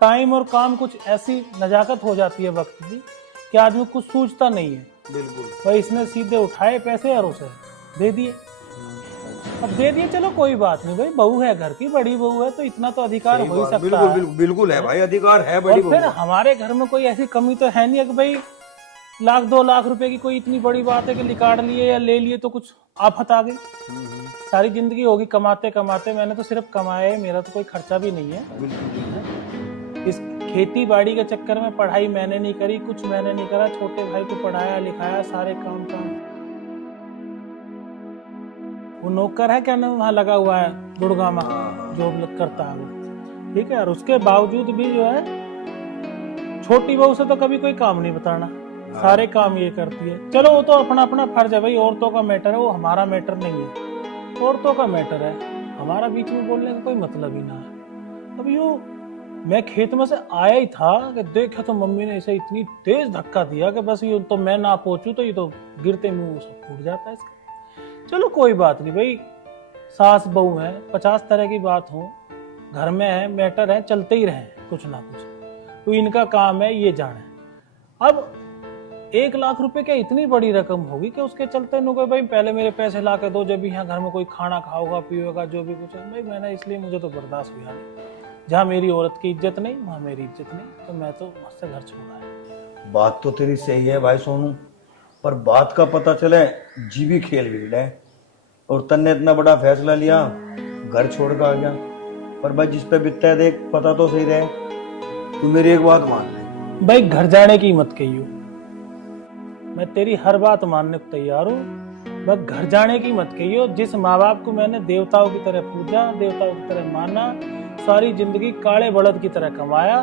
टाइम और काम कुछ ऐसी नजाकत हो जाती है वक्त की कि आदमी कुछ सोचता नहीं है। बिल्कुल भाई इसने सीधे उठाए पैसे और उसे दे दिए। अब दे दिए, चलो कोई बात नहीं भाई, बहू है घर की, बड़ी बहू है तो इतना तो अधिकार हो ही सकता बिल्कुल, है। बिल्कुल बिल्कुल है भाई, अधिकार है बड़ी और फिर बहू। हमारे घर में कोई ऐसी कमी तो है नहीं कि भाई 1-2 लाख रुपए की कोई इतनी बड़ी बात है कि निकाल लिए या ले लिए तो कुछ आफत आ गई। सारी जिंदगी होगी कमाते कमाते, मैंने तो सिर्फ कमाया है, मेरा तो कोई खर्चा भी नहीं है। इस खेती बाड़ी के चक्कर में पढ़ाई मैंने नहीं करी, कुछ मैंने नहीं करा, छोटे भाई को पढ़ाया लिखाया, सारे काम वो नौकर है क्या नाम वहाँ लगा हुआ है गुड़गांव में, जॉब करता है वो, ठीक है। और उसके बावजूद भी जो है छोटी बहू से तो कभी कोई काम नहीं बताना, सारे काम ये करती है। चलो वो तो अपना अपना फर्ज है भाई, औरतों का मैटर है वो, हमारा मैटर नहीं है, औरतों का मैटर है, हमारा बीच में बोलने का कोई मतलब ही ना है। अब यो मैं खेत में से आया ही था कि देखा तो मम्मी ने इसे इतनी तेज धक्का दिया कि बस ये तो मैं ना पहुंचू तो ये तो गिरते मुंह सब फूट जाता है इसका। चलो कोई बात नहीं भाई, सास बहू है, 50 तरह की बात हो, घर में है, मैटर है, चलते ही रहे कुछ ना कुछ, तो इनका काम है ये जाने। अब 1 लाख रुपए क्या इतनी बड़ी रकम होगी कि उसके चलते नुके भाई पहले मेरे पैसे ला के दो, जब भी यहाँ घर में कोई खाना खाओगा पिएगा जो भी कुछ है भाई, मैंने इसलिए मुझे तो बर्दाश्त हुआ नहीं। जहाँ मेरी औरत की इज्जत नहीं वहाँ मेरी इज्जत नहीं, तो मैं तो मुझसे घर छोड़ा है। बात तो तेरी सही है भाई सोनू, पर बात का पता चले जीवी खेल भीड़ है, और तन्ने इतना बड़ा फैसला लिया, घर छोड़ कर आ गया। पर भाई जिस पे बिकता है देख, पता तो सही रहे, तू मेरी एक बात मान ले भाई, घर जाने की मत कहियो, मैं तेरी हर बात मानने को तैयार हूँ, बस घर जाने की मत कहियो। जिस माँ बाप को मैंने देवताओं की तरह पूजा, देवताओं की तरह माना, सारी जिंदगी काले बड़द की तरह कमाया,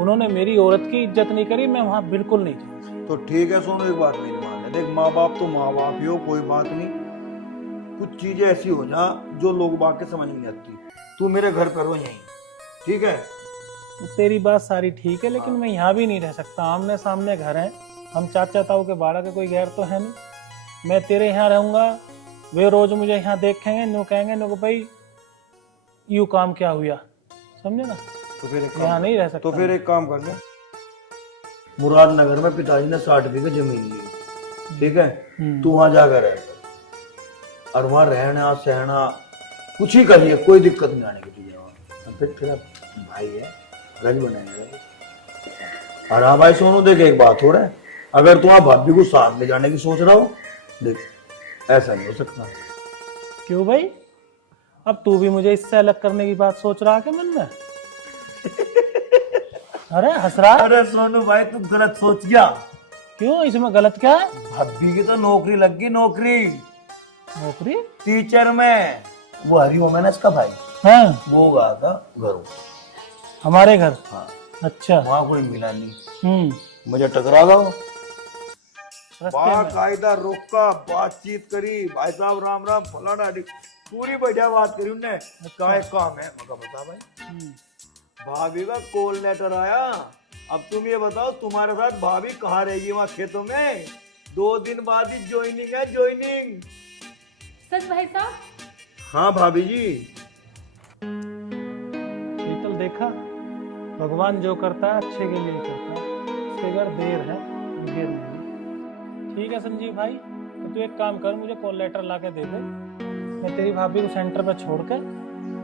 उन्होंने मेरी औरत की इज्जत नहीं करी, मैं वहां बिल्कुल नहीं जाऊंगा। तो ठीक है सोनू, एक बात मेरी मान ले, देख माँ बाप तो माँ बाप ही हो, कोई बात नहीं, कुछ चीजें ऐसी हो जा जो लोग बात के समझ में नहीं आती, तू मेरे घर पर हो यहीं, ठीक है। तेरी बात सारी ठीक है, लेकिन मैं यहाँ भी नहीं रह सकता, आमने सामने घर है, हम चाचा ताऊ के बाड़ा के कोई गैर तो है नहीं। मैं तेरे यहाँ रहूंगा, वे रोज मुझे यहाँ देखेंगे, नो कहेंगे नो भाई यू काम क्या हुआ, समझे ना। तो फिर यहाँ नहीं रह सकता। तो फिर एक काम कर ले, मुरादनगर में पिताजी ने 60 बीघे जमीन ली, ठीक है, तू वहां जाकर रह, और वहां रहना सहना कुछ ही करिए, कोई दिक्कत नहीं आने की तुझे वहां। फिर तेरा भाई है, रज बनाएगा। और हाँ भाई सोनू देख, एक बात हो रहा है, अगर तू भाभी को साथ ले जाने की सोच रहा हो, देख ऐसा नहीं हो सकता। क्यों भाई, अब तू भी मुझे इससे अलग करने की बात सोच रहा है क्या मन में? अरे हंस रहा है? अरे सोनू भाई तू गलत सोच गया। क्यों, इसमें गलत क्या है? भाभी की तो नौकरी लग गई, नौकरी टीचर में। वो हरिओम है ना इसका भाई, हाँ, वो गया था घरों, हमारे घर। हाँ अच्छा, वहाँ कोई मिला नहीं, मुझे टकरा गया, बाकायदा रोका, बातचीत करी, भाई साहब राम राम फलाना, पूरी बढ़िया बात करी उनने। क्या एक काम है, मगर बता भाई, भाभी का कॉल लेटर आया, अब तुम ये बताओ तुम्हारे साथ भाभी कहाँ रहेगी वहाँ खेतों में? 2 दिन बाद ही ज्वाइनिंग है, ज्वाइनिंग। सच भाई साहब? हाँ भाभी जी। शीतल देखा, भगवान जो करता है अच्छे के लिए करता है, उसके घर देर है देर नहीं। ठीक है संजीव भाई, तो तू एक काम कर, मुझे कॉल लेटर ला के दे दे, मैं तेरी भाभी को सेंटर पे छोड़कर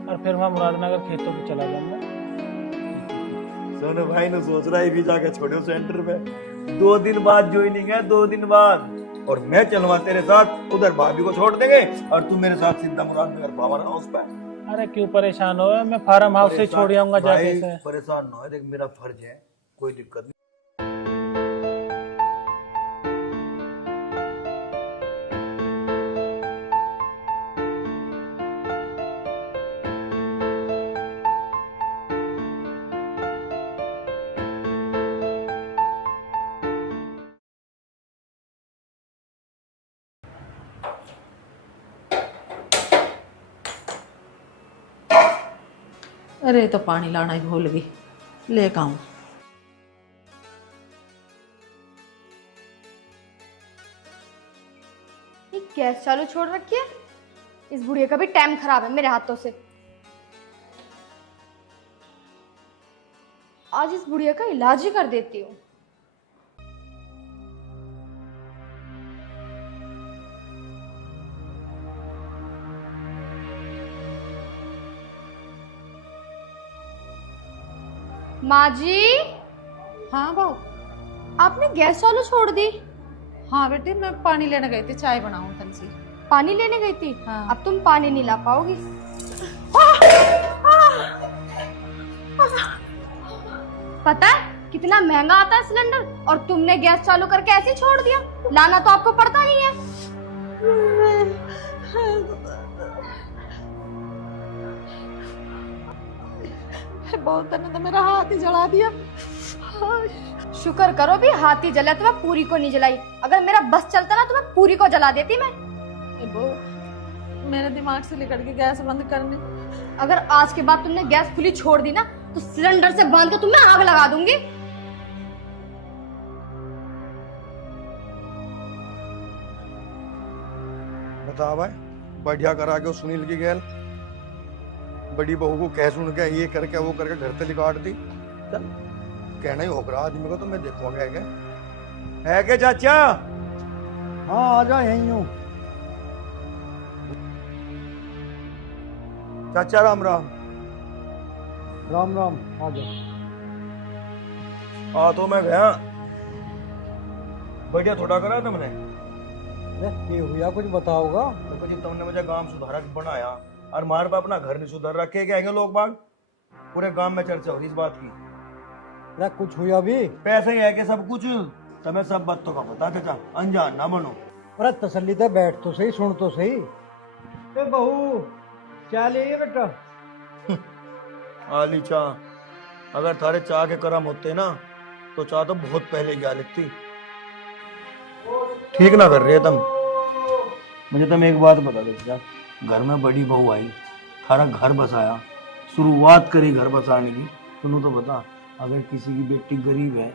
और फिर वहाँ मुरादनगर खेतों पे चला जाऊंगा। सोनू भाई ने सोच रहा है भी जाके छोड़ो सेंटर पे, 2 दिन बाद ज्वाइनिंग है, 2 दिन बाद, और मैं चलवा तेरे साथ, उधर भाभी को छोड़ देंगे और तू मेरे साथ सीधा मुरादनगर पावर हाउस पे। अरे क्यों परेशान हो, मैं फार्म हाउस से छोड़ आऊंगा जाके से। परेशान ना हो, देख मेरा फर्ज है, कोई दिक्कत नहीं। अरे तो पानी लाना ही भूल गई, लेकर आऊं। ये गैस चालू छोड़ रखी है, इस बुढ़िया का भी टाइम खराब है मेरे हाथों से। आज इस बुढ़िया का इलाज ही कर देती हूँ। माँ जी। हाँ बहू। आपने गैस चालू छोड़ दी? हाँ बेटी, मैं पानी लेने गई थी, चाय बनाऊं तनसी। पानी लेने गई थी? हाँ। अब तुम पानी नहीं ला पाओगी। पता है कितना महंगा आता है सिलेंडर, और तुमने गैस चालू करके ऐसे छोड़ दिया। लाना तो आपको पड़ता ही है। बोलते ने तो मेरा हाथ ही जला दिया। शुक्र करो भी हाथी जला तो मैं पूरी को नहीं जलाई, अगर मेरा बस चलता ना तो मैं पूरी को जला देती मैं। मेरे दिमाग से निकल के गैस बंद करनी। अगर आज के बाद तुमने गैस खुली छोड़ दी ना तो सिलेंडर से बांध के तुम्हें आग लगा दूंगी। बता भाई, बढ़िया करा के सुनील की गैल बड़ी बहू को कह सुन के ये करके वो करके घर से काट दी। चल कहना ही होगा आदमी को, तो मैं देखूंगा क्या है के चाचा। हाँ आ जा यहीं हूँ। चाचा राम राम। राम राम आ जा। तो मैं गया बढ़िया थोड़ा करा तुमने। ये हुआ कुछ बताओगा? देखो जी, तुमने मुझे गांव सुधारक बनाया और मार बाप अपना घर नहीं सुधार रखे क्या लोग बाग। पूरे गांव में चर्चा हो रही इस बात की। अरे कुछ हुआ भी? पैसे ही है कि सब कुछ तुम्हें सब बातों का पता चाचा, अनजान ना बनो। अरे तसल्ली से बैठ तो सही, सुन तो सही। ए बहू क्या ले बेटा? आली चाह, अगर थारे चाह के करम होते ना तो चाह तो बहुत पहले क्या लिखती। ठीक ना कर रहे तुम। मुझे तुम एक बात बता दो चाचा, घर में बड़ी बहू आई, थारा घर बसाया, शुरुआत करी घर बसाने की, तुम तो बता अगर किसी की बेटी गरीब है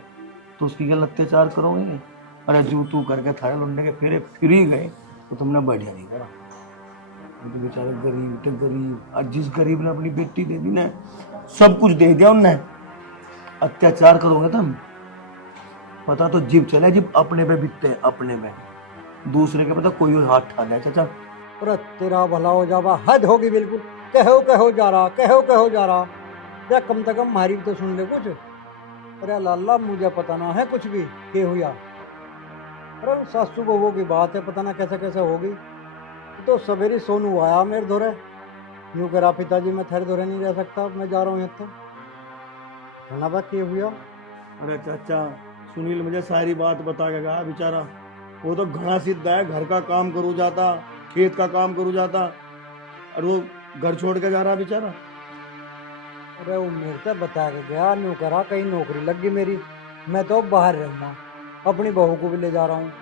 तो उसकी क्या अत्याचार करोगे? अरे जू तू करके थारे लुंडे के फेरे फिर ही गए तो तुमने बढ़िया नहीं करा। वो तो बेचारे गरीब थे गरीब, और जिस गरीब ने अपनी बेटी दे दी ना सब कुछ दे दिया उनने। अत्याचार करोगे तुम, पता तो जीव चले जीव अपने पे बिकते हैं, अपने में दूसरे के पता कोई हाथ ठान है चाचा। अरे तेरा भला हो जावा, हद होगी बिल्कुल। कहो जा रहा, कहो जा रहा। अरे कम से कम हमारी तो सुन ले कुछ। अरे लाला मुझे पता ना है कुछ भी के हुआ। अरे सासू बहू की बात है, पता ना कैसे कैसे होगी। तो सवेरे सोनू आया मेरे धोरे, यूँ करा पिताजी मैं थेरे धोरे नहीं रह सकता, मैं जा रहा हूँ यहाँ तो ना बात के हुआ। अरे चाचा सुनील मुझे सारी बात बता के गया बेचारा। वो तो घना सिद्ध है, घर का काम करू जाता, खेत का काम करू जाता, और वो घर छोड़ के जा रहा बेचारा। अरे वो मेरे से बता के गया, न्यू करा कहीं नौकरी लग गई मेरी, मैं तो बाहर रहूँगा, अपनी बहू को भी ले जा रहा हूँ।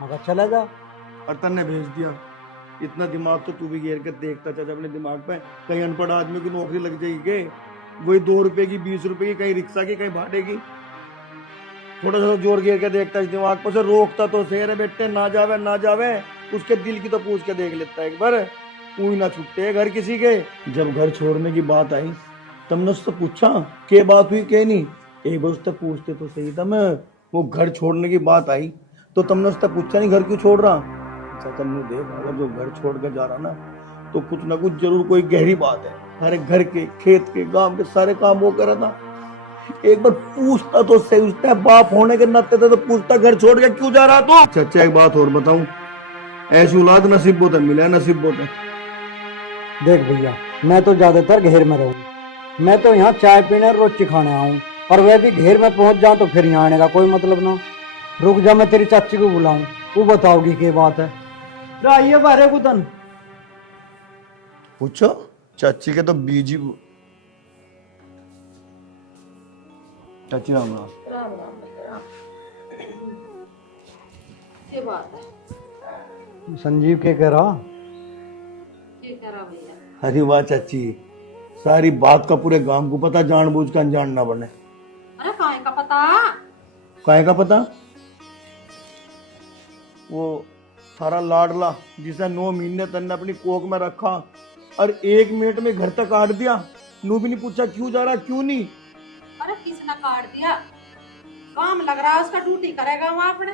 मगर चला जा। और तन्ने भेज दिया। इतना दिमाग तो तू भी घेर के देखता चाचा अपने दिमाग पे, कहीं अनपढ़ आदमी की नौकरी लग जाएगी के? वही 2 रुपए की 20 रुपए की, कहीं रिक्शा की कहीं भाड़े की। थोड़ा सा जोर घेर के देखता इस दिमाग पर, से रोकता तो सही। अरे बेटे ना जावे, उसके दिल की तो पूछ के देख लेता एक बार, कोई ना छुट्टे घर किसी के। जब घर छोड़ने की बात आई तुमने उससे पूछा के बात हुई के नहीं? एक बार उससे पूछते तो सही था। मैं वो घर छोड़ने की बात आई तो तुमने उससे पूछा नहीं घर क्यों छोड़ रहा? अच्छा तुमने देख, अगर जो घर छोड़ के जा रहा ना तो कुछ ना कुछ जरूर कोई गहरी बात है। सारे घर के, खेत के, गांव के सारे काम वो कर रहा था। एक बार पूछता तो सही, उसने बाप होने के नाते तो पूछता घर छोड़ के क्यों जा रहा तू? अच्छा एक बात और बताऊं, ऐसी औलाद नसीब बहुत है, मिला है नसीब बहुत है। देख भैया, मैं तो ज्यादातर घेर में रहूँ, मैं तो यहाँ चाय पीने रोटी खाने आऊँ, और वह भी घेर में पहुंच जाऊँ तो फिर यहाँ आने का कोई मतलब ना। रुक जा, मैं तेरी चाची को बुलाऊं, वो बताओगी क्या बात है। आइए बारे कुतन। पूछो चाची के तो बीजी। चाची राम राम। ये बात है। संजीव के कह रहा? ये कह रहा भैया? अरे वाह चाची, सारी बात का पूरे गांव को पता, जानबूझ कर अनजान ना बने। अरे काहे का पता? काहे का पता? वो थारा लाडला जिसे 9 महीने तन्ने अपनी कोख में रखा और 1 मिनट में घर तक काट दिया, नू भी नहीं पूछा क्यों जा रहा क्यों नहीं। अरे किसने काट दिया? काम लग रहा है उसका, ड्यूटी करेगा वहाँ अपने।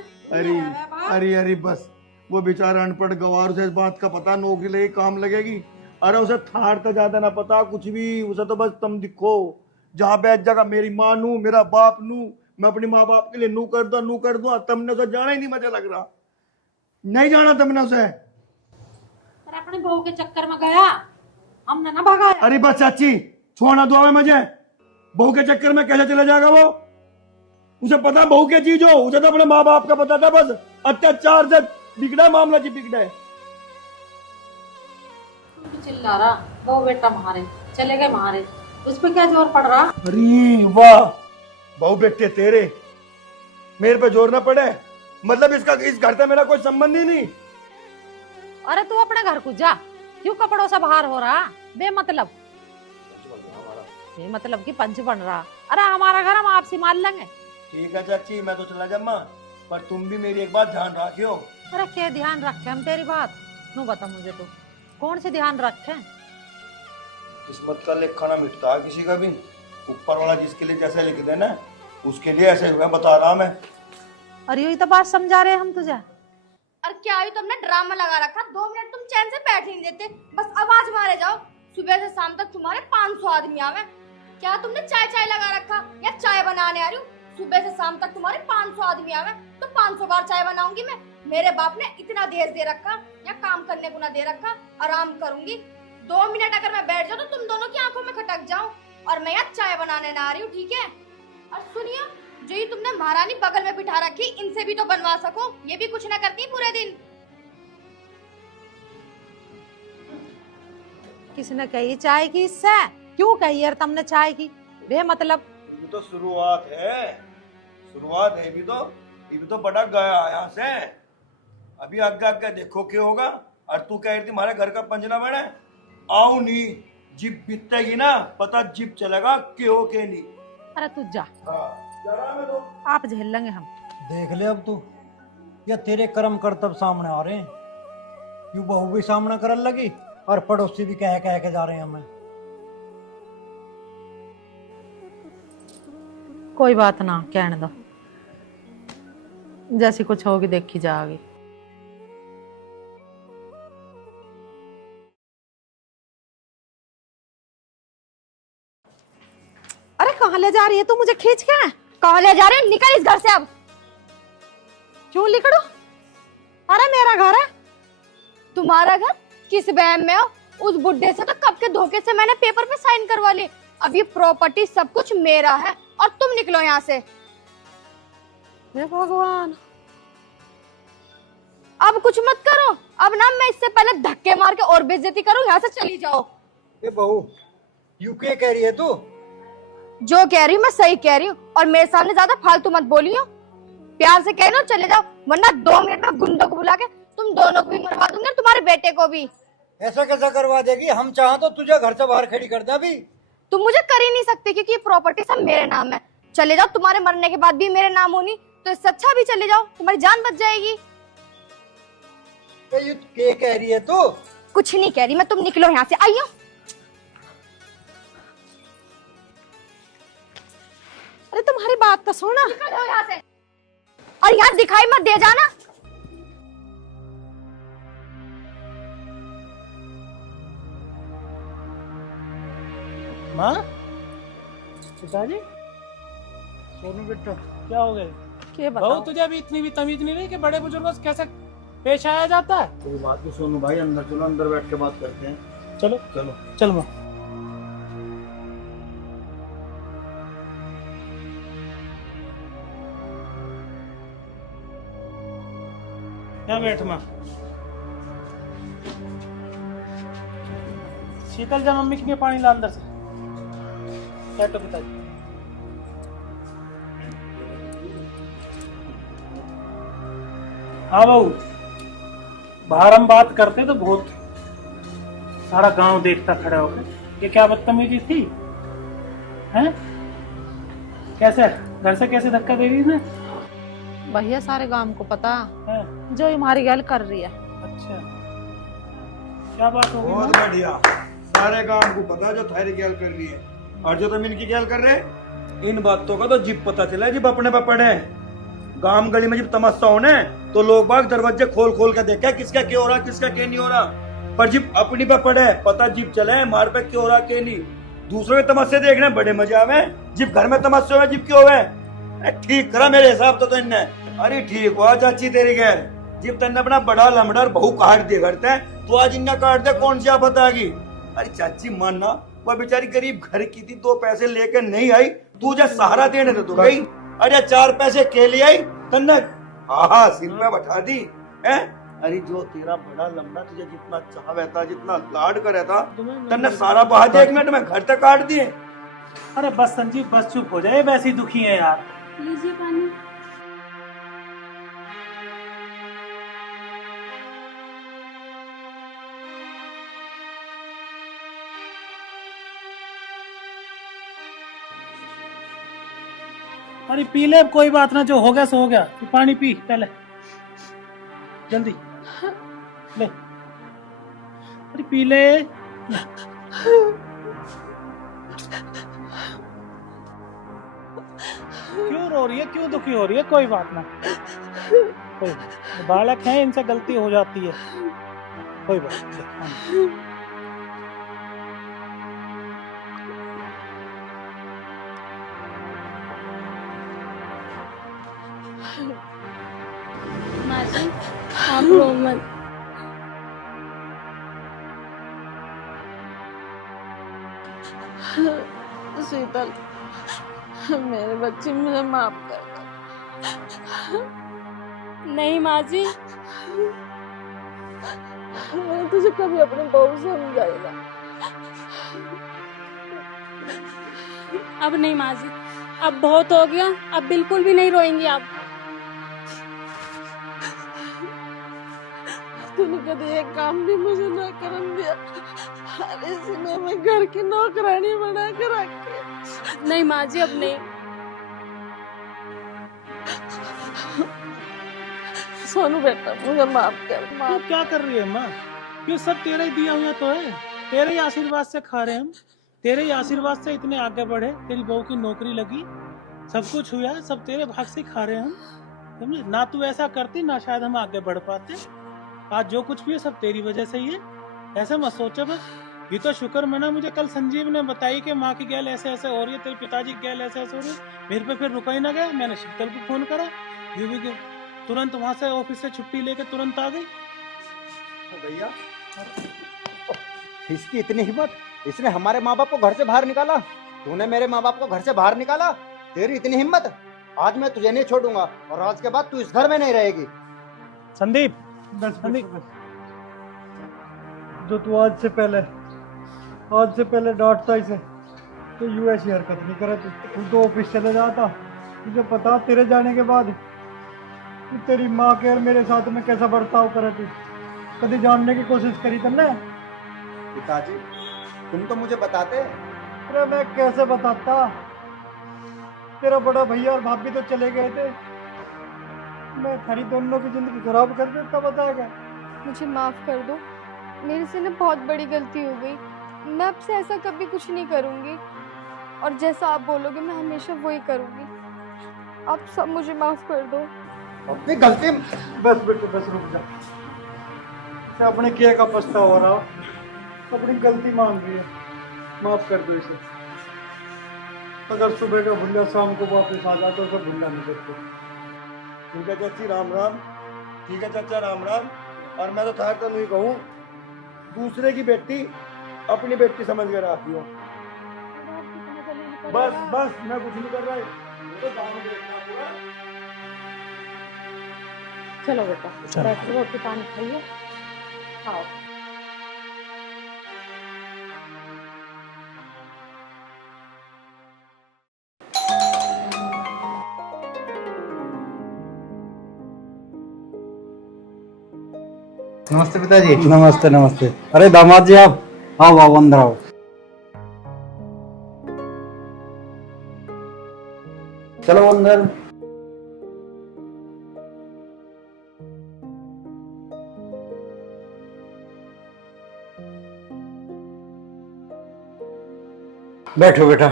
अरे बस, वो बेचारा अनपढ़ गवार, उसे इस बात का पता नौकरी लगी काम लगेगी। अरे उसे थार तो ज्यादा ना पता कुछ भी, उसे तो बस तुम दिखो जहाँ बैठ जाएगा, मेरी माँ नू, मेरा बाप नू, मैं अपनी माँ बाप के लिए नू कर दूं। तुमने उसे जाना ही नहीं, मुझे लग रहा नहीं जाना तुमने उसे। अरे अपने बहू के चक्कर में गया, हमने ना भगाया। अरे बस चाची छोड़ना दो मुझे, बहू के चक्कर में कैसे चला जाएगा वो? उसे पता बहू क्या चीज हो, उसे तो अपने माँ बाप का पता था। बस अत्याचार से बिगड़ा मामला जी, बिगड़ा है। चिल्ला रहा बहू बेटा मारे चले गए, मारे उस पे क्या जोर पड़ रहा? अरे वाह, बहु बेटे तेरे मेरे पे जोर ना पड़े, मतलब इसका इस घर से मेरा कोई संबंध ही नहीं। अरे तू अपने घर को जा, क्यों कपड़ों से बाहर हो रहा बेमतलब? बेमतलब की पंच बन रहा। अरे हमारा घर हम आपसी मान लेंगे। ठीक है चाची, मैं तो चला जाऊंगा, पर तुम भी मेरी एक बात ध्यान रखियो। अरे क्या ध्यान रखे हम तेरी बात? नू बता मुझे तो कौन सी ध्यान रखे? किस्मत का लेखा ना मिटता है किसी का भी, ऊपर वाला जिसके लिए जैसे लिख दे ना उसके लिए ऐसे हुआ, बता रहा मैं। अरे यही तो बात समझा रहे हम तुझे। और क्या हुई, तुमने ड्रामा लगा रखा, 2 मिनट तुम चैन से बैठ नहीं देते, बस आवाज मारे जाओ। सुबह से शाम तक तुम्हारे 500 आदमी आवे। क्या तुमने चाय चाय लगा रखा या चाय बनाने आ रही हूँ? सुबह से शाम तक तुम्हारे 500 आदमी आवे तो 500 बार चाय बनाऊंगी मैं? मेरे बाप ने इतना दहेज दे रखा या काम करने को ना दे रखा? आराम करूंगी। 2 मिनट अगर मैं बैठ जाऊँ तो तुम दोनों की आंखों में खटक जाऊं, और मैं यहाँ चाय बनाने ना आ रही हूँ, ठीक है? और सुनियो, जो ये तुमने महारानी बगल में बिठा रखी, इनसे भी तो बनवा सको, ये भी कुछ ना करती पूरे दिन। किसने कही चाय की? इससे क्यों कही यार तुमने चाय की? बेमतलब। ये तो शुरुआत है, शुरुआत है। ये भी तो बड़ा गया यहाँ से, अभी आगे आगे देखो क्या होगा। और तू कह रही थी हमारे घर का पंजना बने, आओ नहीं, जिप बीतेगी ना पता जिप चलेगा क्यों के नहीं। अरे तू जा, मैं तो आप झेल लेंगे हम। देख ले अब तू, या तेरे कर्म कर्तव्य सामने आ रहे हैं, यूं बहू भी सामना करने लगी और पड़ोसी भी कह के जा रहे हैं हमें। कोई बात ना, कहने दो, जैसी कुछ होगी देखी जाएगी। अरे कहाँ ले जा रही है तू मुझे खींच के? कहाँ ले जा रहे हैं? निकल इस घर से अब। क्यों लिखड़ू? अरे मेरा घर है। तुम्हारा घर? किस वहम में हो? उस बुड्ढे से तो कब के धोखे से मैंने पेपर पे साइन करवा ली। अब ये प्रॉपर्टी सब कुछ मेरा है और तुम निकलो यहाँ से। हे भगवान, अब कुछ मत करो। अब ना मैं इससे पहले धक्के मार के और बेइज्जती करूँ, यहाँ से चली जाओ। ये बहू यू क्या कह रही है तू? जो कह रही हूँ मैं सही कह रही हूँ, और मेरे सामने ज्यादा फालतू मत बोलियो। प्यार से कह रही हूँ चले जाओ, वरना 2 मिनट में गुंडों को बुला के तुम दोनों को भी मरवा दूंगी और तुम्हारे बेटे को भी। ऐसा कैसा करवा देगी? हम चाह तो तुझे घर से बाहर खड़ी कर दे अभी। तुम मुझे कर ही नहीं सकते क्योंकि ये प्रॉपर्टी सब मेरे नाम है। चले जाओ, तुम्हारे मरने के बाद भी मेरे नाम होनी, तो इससे अच्छा भी चले जाओ, तुम्हारी जान बच जाएगी। ये क्या कह रही है तू? कुछ नहीं कह रही मैं, तुम निकलो यहाँ से। आइयो। अरे तुम्हारी बात तो सुना। निकलो यहाँ से, और यहाँ दिखाई मत दे जाना। माँ, पिताजी, सोनू बेटा क्या हो गए? क्या बहू, बताओ? तुझे अभी इतनी भी तमीज नहीं रही कि बड़े बुजुर्गों से कैसे पेश आया जाता है? कोई बात नहीं सोनू भाई, अंदर चलो, अंदर बैठ के बात करते हैं। चलो चलो चल माँ। यहाँ बैठ माँ। शीतल, जा मम्मी के लिए पानी ला अंदर से। बैठो पिताजी। हाँ बहू, बाहर हम बात करते तो बहुत सारा गांव देखता खड़ा होकर, ये क्या बदतमीजी थी? हैं? कैसे घर से कैसे धक्का दे रही है? भैया सारे गांव को पता हैं? जो हमारी गैल कर रही है। अच्छा, क्या बात हो गई? बहुत बढ़िया, सारे काम को पता जो थारी गैल कर रही है, और जो तुम इनकी गैल कर रहे, इन बातों का तो जिप पता चला जिप अपने पे पड़े। गांव गली में जब तमाशा होने तो लोग बाग दरवाजे खोल खोल के देखे किसका क्या हो रहा, किसका क्या नहीं हो रहा, पर जिप अपनी पे पड़े पता जिप चले मार पे क्या हो रहा क्या नहीं। दूसरों के तमाशे देखने बड़े मजा आवे, जिप घर में तमाशे हुए जिप क्यों हुए? ठीक करा मेरे हिसाब तो इनने। अरे ठीक हुआ चाची तेरी गैर, जिप तन्ने अपना बड़ा लमडर बहू काट दिए करते हैं, तो आज इन्हें काट दे, कौन सी आफत आ गई? अरे चाची मानना, वह बेचारी गरीब घर की थी, 2 पैसे लेकर नहीं आई, तू जो सहारा देने दे तू गई। अरे 4 पैसे के लिए आई तन्ने, हाँ सिर में बैठा दी है। अरे जो तेरा बड़ा लंबा तुझे जितना चाहता, जितना लाड करे था, तन्ने सारा बहा दे 1 मिनट में घर तक काट दिए। अरे बस संजीव, बस चुप हो जाए, वैसे ही दुखी है यार। लीजिए पानी। अरे पी ले, कोई बात ना, जो हो गया सो हो गया। तू पानी पी पहले, जल्दी ले। अरे पी ले। क्यों रो रही है, क्यों दुखी हो रही है? कोई बात ना, कोई बालक है, इनसे गलती हो जाती है, कोई बात नहीं। माँ जी आप रो मत। शीतल, मेरे बच्चे मुझे माफ कर। नहीं माँ जी, मैंने तुझे कभी अपनी बहू समझाएगा। अब नहीं माँ जी, अब बहुत हो गया, अब बिल्कुल भी नहीं रोएंगी आप। तूने कभी एक काम भी मुझे ना करने दिया, अरे इसमें मैं घर की नौकरानी बना कर रखी। नहीं माँ जी, अब नहीं। सोनू बेटा मुझे माफ कर। तू क्या कर रही है माँ? ये सब तेरा ही दिया हुआ तो है, तेरे ही आशीर्वाद से खा रहे हैं हम, तेरे ही आशीर्वाद से इतने आगे बढ़े, तेरी बहू की नौकरी लगी, सब कुछ हुआ है, सब तेरे भाग से खा रहे हैं हम, समझे ना? तू ऐसा करती ना शायद हम आगे बढ़ पाते। आज जो कुछ भी है सब तेरी वजह से ही है, ऐसा मत सोचो बस। ये तो शुक्र मना, मुझे कल संजीव ने बताई कि माँ की गैल ऐसे ऐसे हो रही है, तेरे पिताजी की गैल ऐसे ऐसे हो रही है, मेरे पे फिर रुका ही ना गया। मैंने शीतल को फोन करा, ये भी तुरंत वहां से ऑफिस से छुट्टी लेके तुरंत आ गई। भैया इसकी इतनी हिम्मत, इसने हमारे माँ बाप को घर से बाहर निकाला, तूने मेरे माँ बाप को घर से बाहर निकाला, तेरी इतनी हिम्मत, आज मैं तुझे नहीं छोड़ूंगा और आज के बाद तू इस घर में नहीं रहेगी। संदीप, बस जो तू आज से पहले डांटता इसे तो यू ऐसी हरकत नहीं करे। तू तो ऑफिस चले जाता, तुझे पता तेरे जाने के बाद कि तेरी माँ के और मेरे साथ में कैसा बर्ताव करे थी, कभी जानने की कोशिश करी तुमने? पिताजी तुम तो मुझे बताते। अरे मैं कैसे बताता, तेरा बड़ा भैया और भाभी तो चले गए थे, मैं खरी दोनों की जिंदगी खराब कर देता, बताएगा। मुझे माफ कर दो, मेरे से ना बहुत बड़ी गलती हो गई। मैं अब से ऐसा कभी कुछ नहीं करूंगी और जैसा आप बोलोगे मैं हमेशा वही करूंगी। आप सब मुझे माफ कर दो। अपनी गलती। बस बेटे बस रुक जा, मैं अपने किए का पछतावा हो रहा, अपनी गलती मान रही है, माफ कर दो इसे। अगर सुबह का भुल्ला शाम को वापस आ जाता तो भुल्ला नहीं सकते। ठीक है चाची, राम राम। ठीक है चाचा, राम राम। और मैं तो थार तो नहीं कहूँ, दूसरे की बेटी अपनी बेटी समझ कर आती हो। बस बस मैं कुछ नहीं कर रहा है, तो गाँव में देखना पूरा। चलो बेटा बैठो, रोटी पानी खाइए, खाओ। नमस्ते पिताजी। नमस्ते नमस्ते। अरे दामाद जी आप आओ आओ, अंदर आओ। चलो अंदर। बैठो बेटा,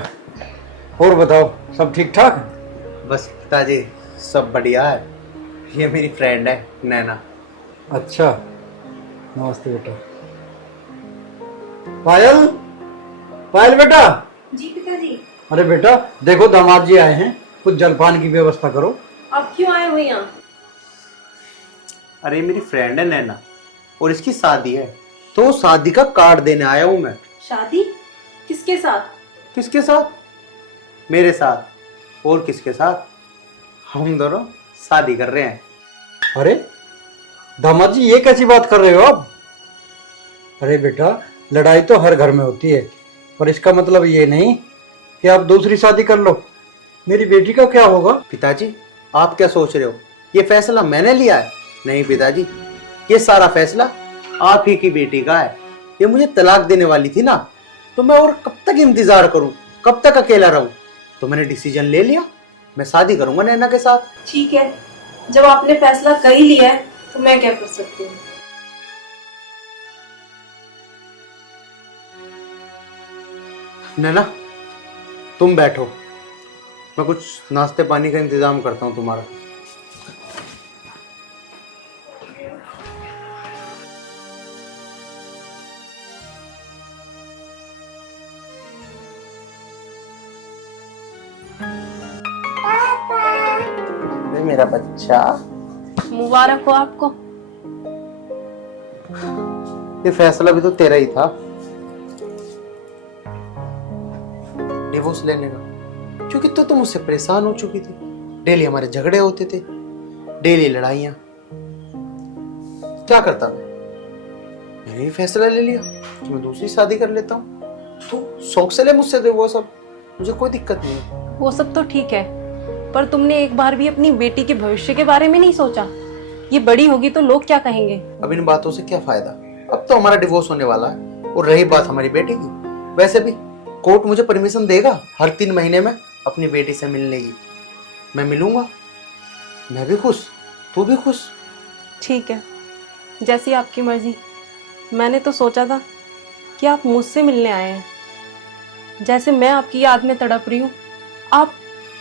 और बताओ सब ठीक ठाक? बस पिताजी सब बढ़िया है। ये मेरी फ्रेंड है नैना। अच्छा, नमस्ते बेटा। पायल, पायल बेटा। जी पिताजी। अरे बेटा देखो दामाद जी आए हैं, कुछ जलपान की व्यवस्था करो। अब क्यों आए हो यहाँ? अरे मेरी फ्रेंड है नैना और इसकी शादी है, तो शादी का कार्ड देने आया हूँ मैं। शादी? किसके साथ? किसके साथ? मेरे साथ। और किसके साथ? हम दोनों शादी कर रहे हैं। अरे दामाद जी ये कैसी बात कर रहे हो आप? अरे बेटा लड़ाई तो हर घर में होती है, पर इसका मतलब ये नहीं कि आप दूसरी शादी कर लो, मेरी बेटी का क्या होगा? पिताजी आप क्या सोच रहे हो, ये फैसला मैंने लिया है? नहीं पिताजी, ये सारा फैसला आप ही की बेटी का है। ये मुझे तलाक देने वाली थी ना, तो मैं और कब तक इंतजार करूं, कब तक अकेला रहूं? तो मैंने डिसीजन ले लिया, मैं शादी करूंगा नैना के साथ। ठीक है, जब आपने फैसला कर ही लिया है तो मैं क्या कर सकती हूँ। नैना तुम बैठो, मैं कुछ नाश्ते पानी का इंतजाम करता हूँ तुम्हारा। मेरा बच्चा, मुबारक हो आपको। ये फैसला भी तो तेरा ही था, डिवोर्स लेने का, क्योंकि तो मुझसे परेशान हो चुकी थी। डेली हमारे झगड़े होते थे, डेली लड़ाइयां। क्या करता मैंने ये फैसला ले लिया कि मैं दूसरी शादी कर लेता हूँ। तो शौक से ले मुझसे डिवोर्स, अब मुझे कोई दिक्कत नहीं है। वो सब तो ठीक है, पर तुमने एक बार भी अपनी बेटी के भविष्य के बारे में नहीं सोचा? ये बड़ी होगी तो लोग क्या कहेंगे? अब इन बातों से क्या फायदा, अब तो हमारा डिवोर्स होने वाला है। और रही बात हमारी बेटी की, वैसे भी कोर्ट मुझे परमिशन देगा हर 3 महीने में अपनी बेटी से मिलने की। मैं मिलूंगा, मैं भी खुश, तू भी खुश। ठीक है, जैसी आपकी मर्जी। मैंने तो सोचा था कि आप मुझसे मिलने आए हैं। जैसे मैं आपकी याद में तड़प रही हूँ, आप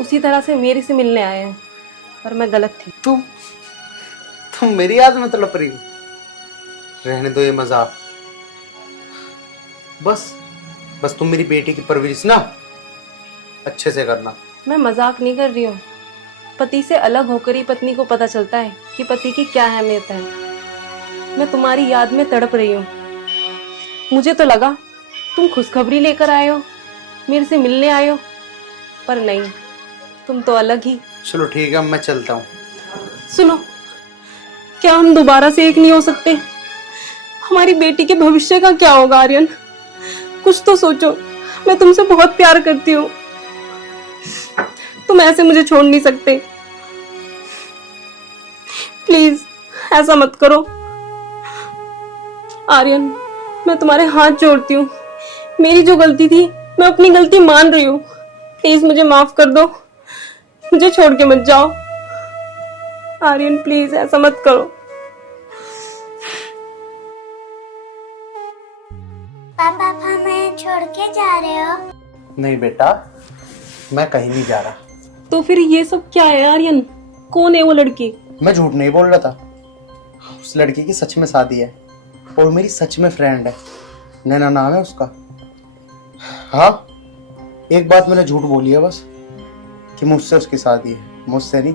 उसी तरह से मेरे से मिलने आए हैं, पर मैं गलत थी। तुम मेरी याद में तड़प रही हो? रहने दो ये मजाक। बस तुम मेरी बेटी की परवरिश ना अच्छे से करना। मैं मजाक नहीं कर रही हूँ। पति से अलग होकर ही पत्नी को पता चलता है कि पति की क्या अहमियत है। मैं तुम्हारी याद में तड़प रही हूँ। मुझे तो लगा तुम खुशखबरी लेकर आए हो, मेरे से मिलने आए हो, पर नहीं, तुम तो अलग ही। चलो ठीक है, मैं चलता हूँ। सुनो, क्या हम दोबारा से एक नहीं हो सकते? हमारी बेटी के भविष्य का क्या होगा आर्यन? कुछ तो सोचो, मैं तुमसे बहुत प्यार करती हूँ। तुम ऐसे मुझे छोड़ नहीं सकते। प्लीज ऐसा मत करो आर्यन, मैं तुम्हारे हाथ जोड़ती हूँ। मेरी जो गलती थी, मैं अपनी गलती मान रही हूँ। प्लीज मुझे माफ कर दो, मुझे छोड़ के मत जाओ आर्यन, प्लीज ऐसा मत करो। पापा हमें छोड़ के जा रहे हो? नहीं बेटा, मैं कहीं नहीं जा रहा। तो फिर ये सब क्या है आर्यन? कौन है वो लड़की? मैं झूठ नहीं बोल रहा था। उस लड़की की सच में शादी है और मेरी सच में फ्रेंड है, नैना नाम है उसका। हाँ, एक बात मैंने झूठ बोली है बस, कि मुझसे उसकी शादी है। मुझसे नहीं,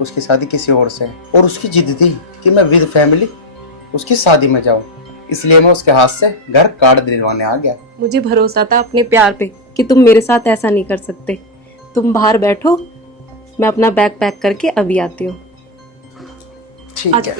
उसकी शादी किसी और से है। और उसकी जिद थी कि मैं विद फैमिली उसकी शादी में जाऊं, इसलिए मैं उसके हाथ से घर कार्ड दिलवाने आ गया। मुझे भरोसा था अपने प्यार पे कि तुम मेरे साथ ऐसा नहीं कर सकते। तुम बाहर बैठो, मैं अपना बैग पैक करके अभी आती हूँ। ठीक है।